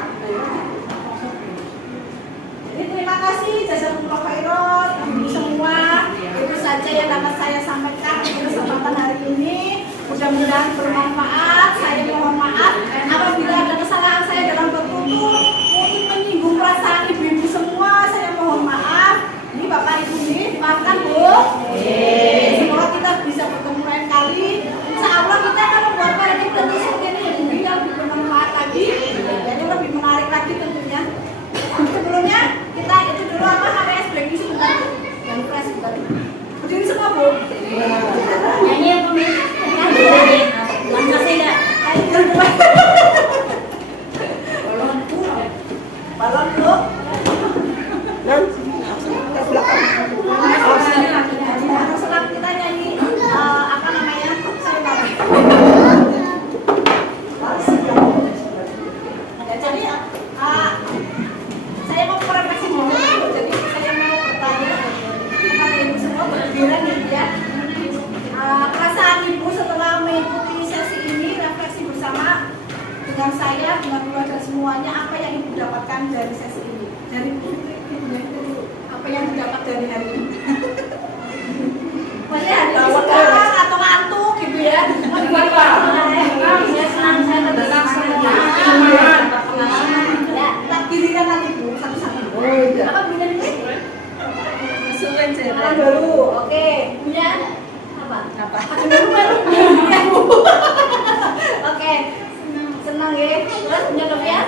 Jadi terima kasih jazakumullah khairan ibu semua. Itu saja yang dapat saya sampaikan di kesempatan hari ini. Mudah-mudahan bermanfaat. Saya mohon maaf apabila ada kesalahan saya dalam bertutur mungkin menyinggung perasaan ibu-ibu semua. Saya mohon maaf. Ini Bapak Ibu ini dimaafkan Bu. Semoga kita bisa bertemu lain kali. Insya Allah kita akan membuat parenting tentu seperti ini yang lebih bermanfaat lagi, jadi lebih menarik lagi tentunya. Sebelumnya kita itu dulu HPS breaking sebentar. Yang fresh sebentar. Berdiri semua Bu. Nyanyi apa nih? Langkah saya enggak? Balon dulu. Setelah kita nyanyi apa namanya? Ya, jadi saya mau merefleksi dulu. Jadi saya mau bertanya kepada ibu semua bergiliran ya. Perasaan ibu setelah mengikuti sesi ini, refleksi bersama dengan saya, dengan keluarga semuanya, apa yang ibu dapatkan dari sesi ini? Dari ibunya itu dulu, apa yang didapat dari hari ini? Maksudnya hari ini sekarang atau ngantuk gitu ya? Saya senang, saya terdengar Ya, tak dirikan nanti Bu, satu-satu. Apa punya ini? Masukin Makan dulu, oke. Punya apa? Makan dulu baru punya Bu. Oke, senang ya. Terus punya Novia?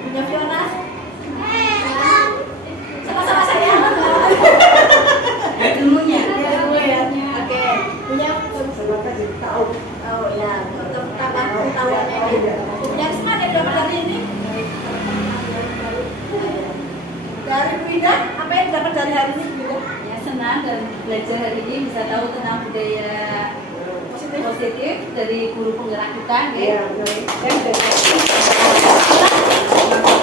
Punya Fiona? Sama-sama saya. ilmunya. Oke, punya tahu ya, pengetahuannya gitu. Yang semangat yang dapat dari ini? Dari Bu Ida, apa yang dapat dari hari ini Bu Ida? Ya senang dan belajar hari ini bisa tahu tentang budaya positif dari guru penggerak kita. Iya, baik.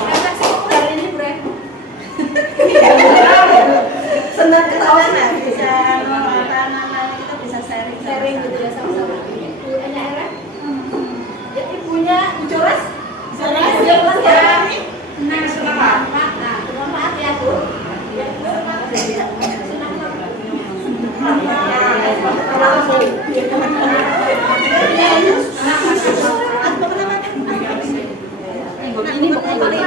Refleksi kamu hari ini Bu Ren? Senang ketawa bisa kita bisa sharing gitu ya sama-sama. Ibunya Era? Ya ibunya Bu Joras? Joras ya. Senang. Nah, bermanfaat ya Bu. Ini bukan ini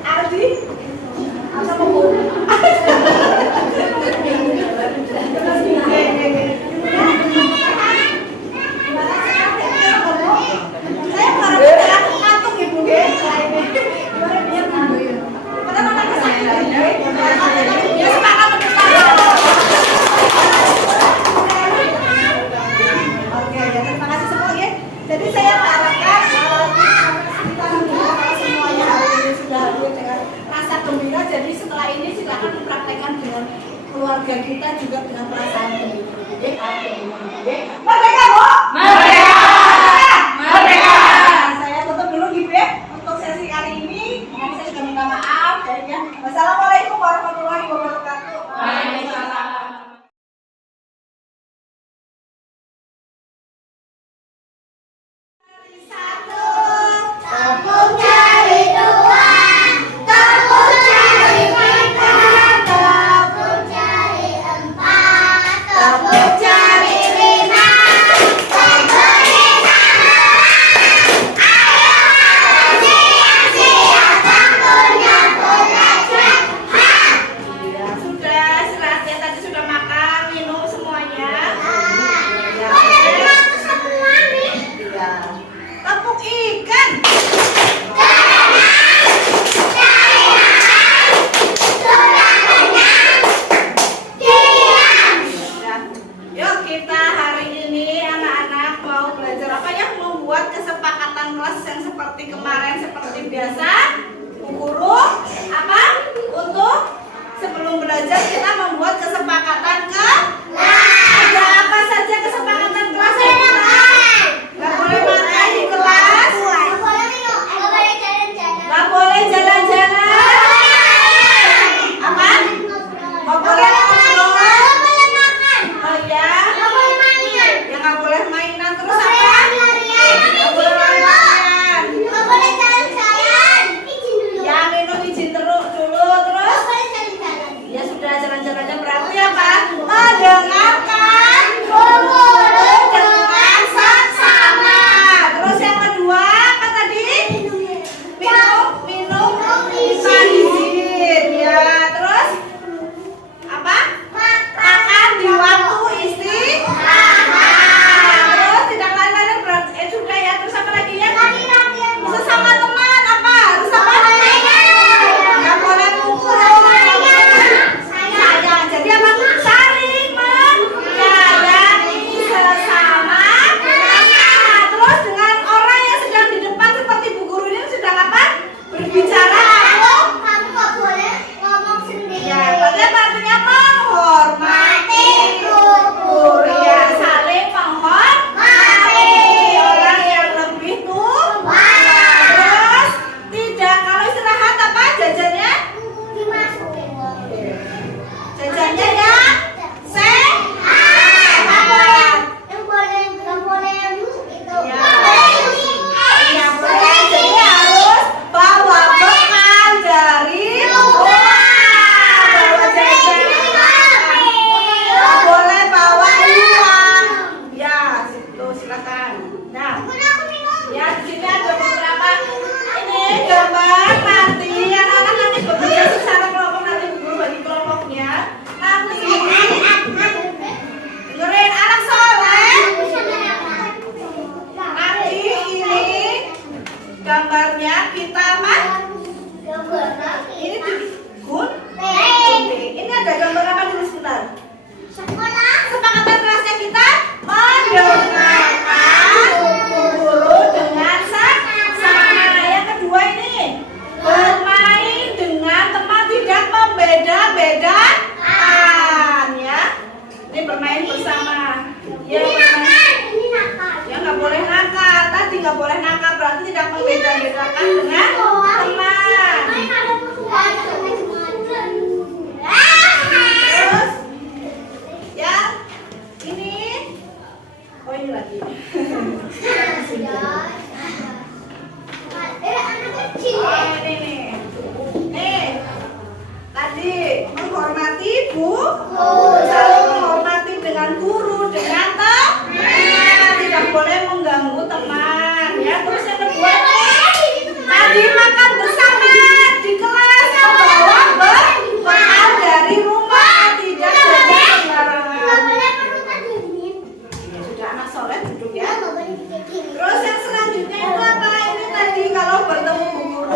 Aldi? Apa mau? Saya harap ngantuk Ibu ya. Ya semangat Oke, ya terima kasih semua ya. Jadi saya harapkan kita semuanya hari ini sudah hadir dengan rasa gembira. Jadi setelah ini silakan mempraktekkan dengan keluarga kita juga dengan perasaan gembira. Merdeka Bu! Merdeka! Merdeka! Saya tutup dulu gitu ya untuk sesi kali ini. Saya juga minta maaf. Wassalamualaikum warahmatullahi wabarakatuh. Waalaikumsalam. membuat kesepakatan kelas yang seperti kemarin, seperti biasa. Bu Guru, apa? Untuk sebelum belajar kita membuat kesepakatan kelas. Ada apa saja kesepakatan kelas ya kita? Gak boleh makan di kelas. Gak boleh jalan-jalan. Apa? Gak boleh ngobrol. Oh ya. Ya gak boleh mainan terus apa? Gak boleh lari-larian. Ya minum izin terus dulu terus. Ya sudah jalan-jalannya berarti apa? Mendengarkan guru dengan saksama. Terus yang kedua apa tadi? Minum minta izin. Ya terus apa? Makan di waktu istirahat. Terus tidak lari-lari berarti sudah ya. Terus apa lagi ya? Terus sama teman apa? Terus apa? Nggak boleh mukul. Sayang. Jadi apa? Saling menyayangi sesama. Terus dengan orang yang sedang di depan seperti Bu Guru ini sedang apa? Berbicara ya, berarti artinya menghormati guru ya, saling menghormati orang yang lebih tua. Terus tidak kalau istirahat apa jajannya? Jajannya ya sehat. Ya boleh, jadi harus bawa bekal dari rumah. Bawa jajan. Nggak boleh bawa uang. Ya, situ silakan. Nah, ya di sini ada beberapa ini gambar nanti anak-anak nanti bekerja secara kelompok nanti Bu Guru bagi kelompoknya. Nanti dengerin anak soleh. Nanti ini gambarnya kita apa? Ini gunting. Ini ada gambar apa dulu sebentar? Kesepakatan kelasnya kita mendengarkan guru dengan saksama. Yang kedua ini bermain dengan teman tidak membeda-bedakan ya. Ini bermain bersama. Ya bermain. Ya nggak boleh nakal. Tadi nggak boleh nakal berarti tidak membeda-bedakan dengan teman. Terus ya ini oh ini lagi. Oh ini nih. Nih tadi menghormati Bu, saling menghormati dengan guru, dengan teman, tidak boleh mengganggu teman. Ya terus yang kedua tadi makan bersama di kelas yang bawa bekal dari rumah, tidak jajan sembarangan. Ya sudah anak soleh duduk ya. Terus yang selanjutnya itu apa? Ini tadi kalau bertemu Bu Guru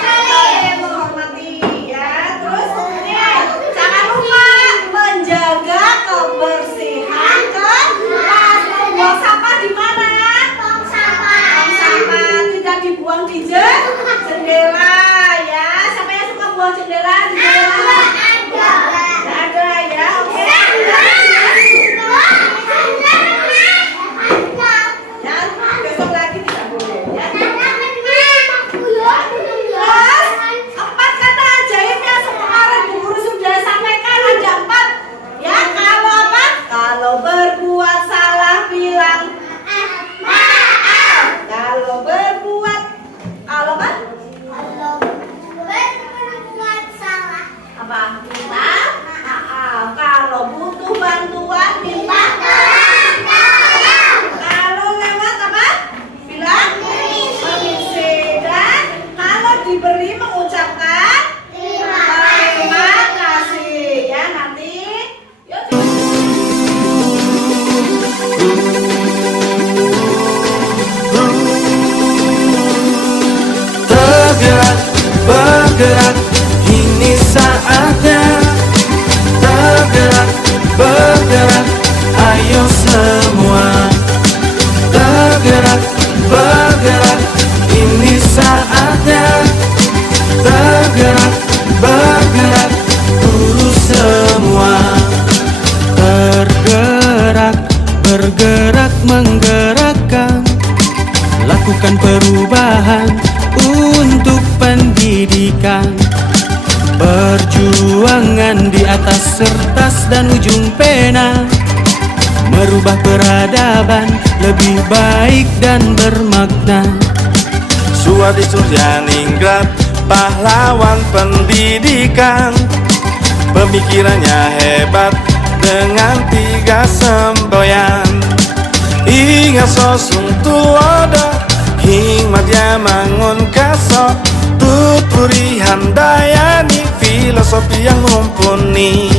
saling menghormati ya. Terus ini jangan lupa menjaga kebersihan kelas. Buang sampah di mana? Buang sampah tidak dibuang di jendela ya. Siapa yang suka buang jendela di jendela? Tidak ada ya. Oke. Ya, besok lagi tidak boleh ya. Terus 4 kata ajaib yang kemarin Bu Guru sudah sampaikan ada 4 ya. Kalau apa? Kalau berbuat salah bilang maaf. Kalau berbuat apa? Apa? Minta maaf. Kalau butuh bantuan minta tolong. Kalau lewat apa? Bilang permisi. Dan kalau diberi mengucapkan terima kasih ya. Nanti yuk. Tergerak, bergerak, ini saatnya. Tergerak, bergerak, ayo semua. Tergerak, bergerak, ini saatnya. Tergerak, bergerak, guru semua. Tergerak, bergerak, menggerakkan. Lakukan perubahan untuk pendidikan. Perjuangan di atas kertas dan ujung pena, merubah peradaban lebih baik dan bermakna. Suadi Suryaningrat, pahlawan pendidikan. Pemikirannya hebat dengan 3 semboyan. Ingat sosung tulodo, hikmat dia mangun kaso. Tuturi handayani, filosofi yang mumpuni.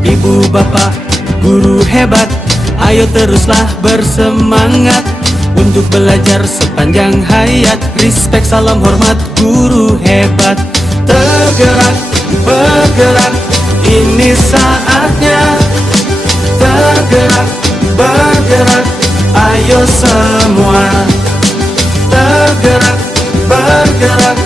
Ibu bapak guru hebat, ayo teruslah bersemangat untuk belajar sepanjang hayat. Respect, salam hormat, guru hebat. Tergerak, bergerak, ini saatnya. Tergerak, bergerak, ayo semua. Tergerak, bergerak,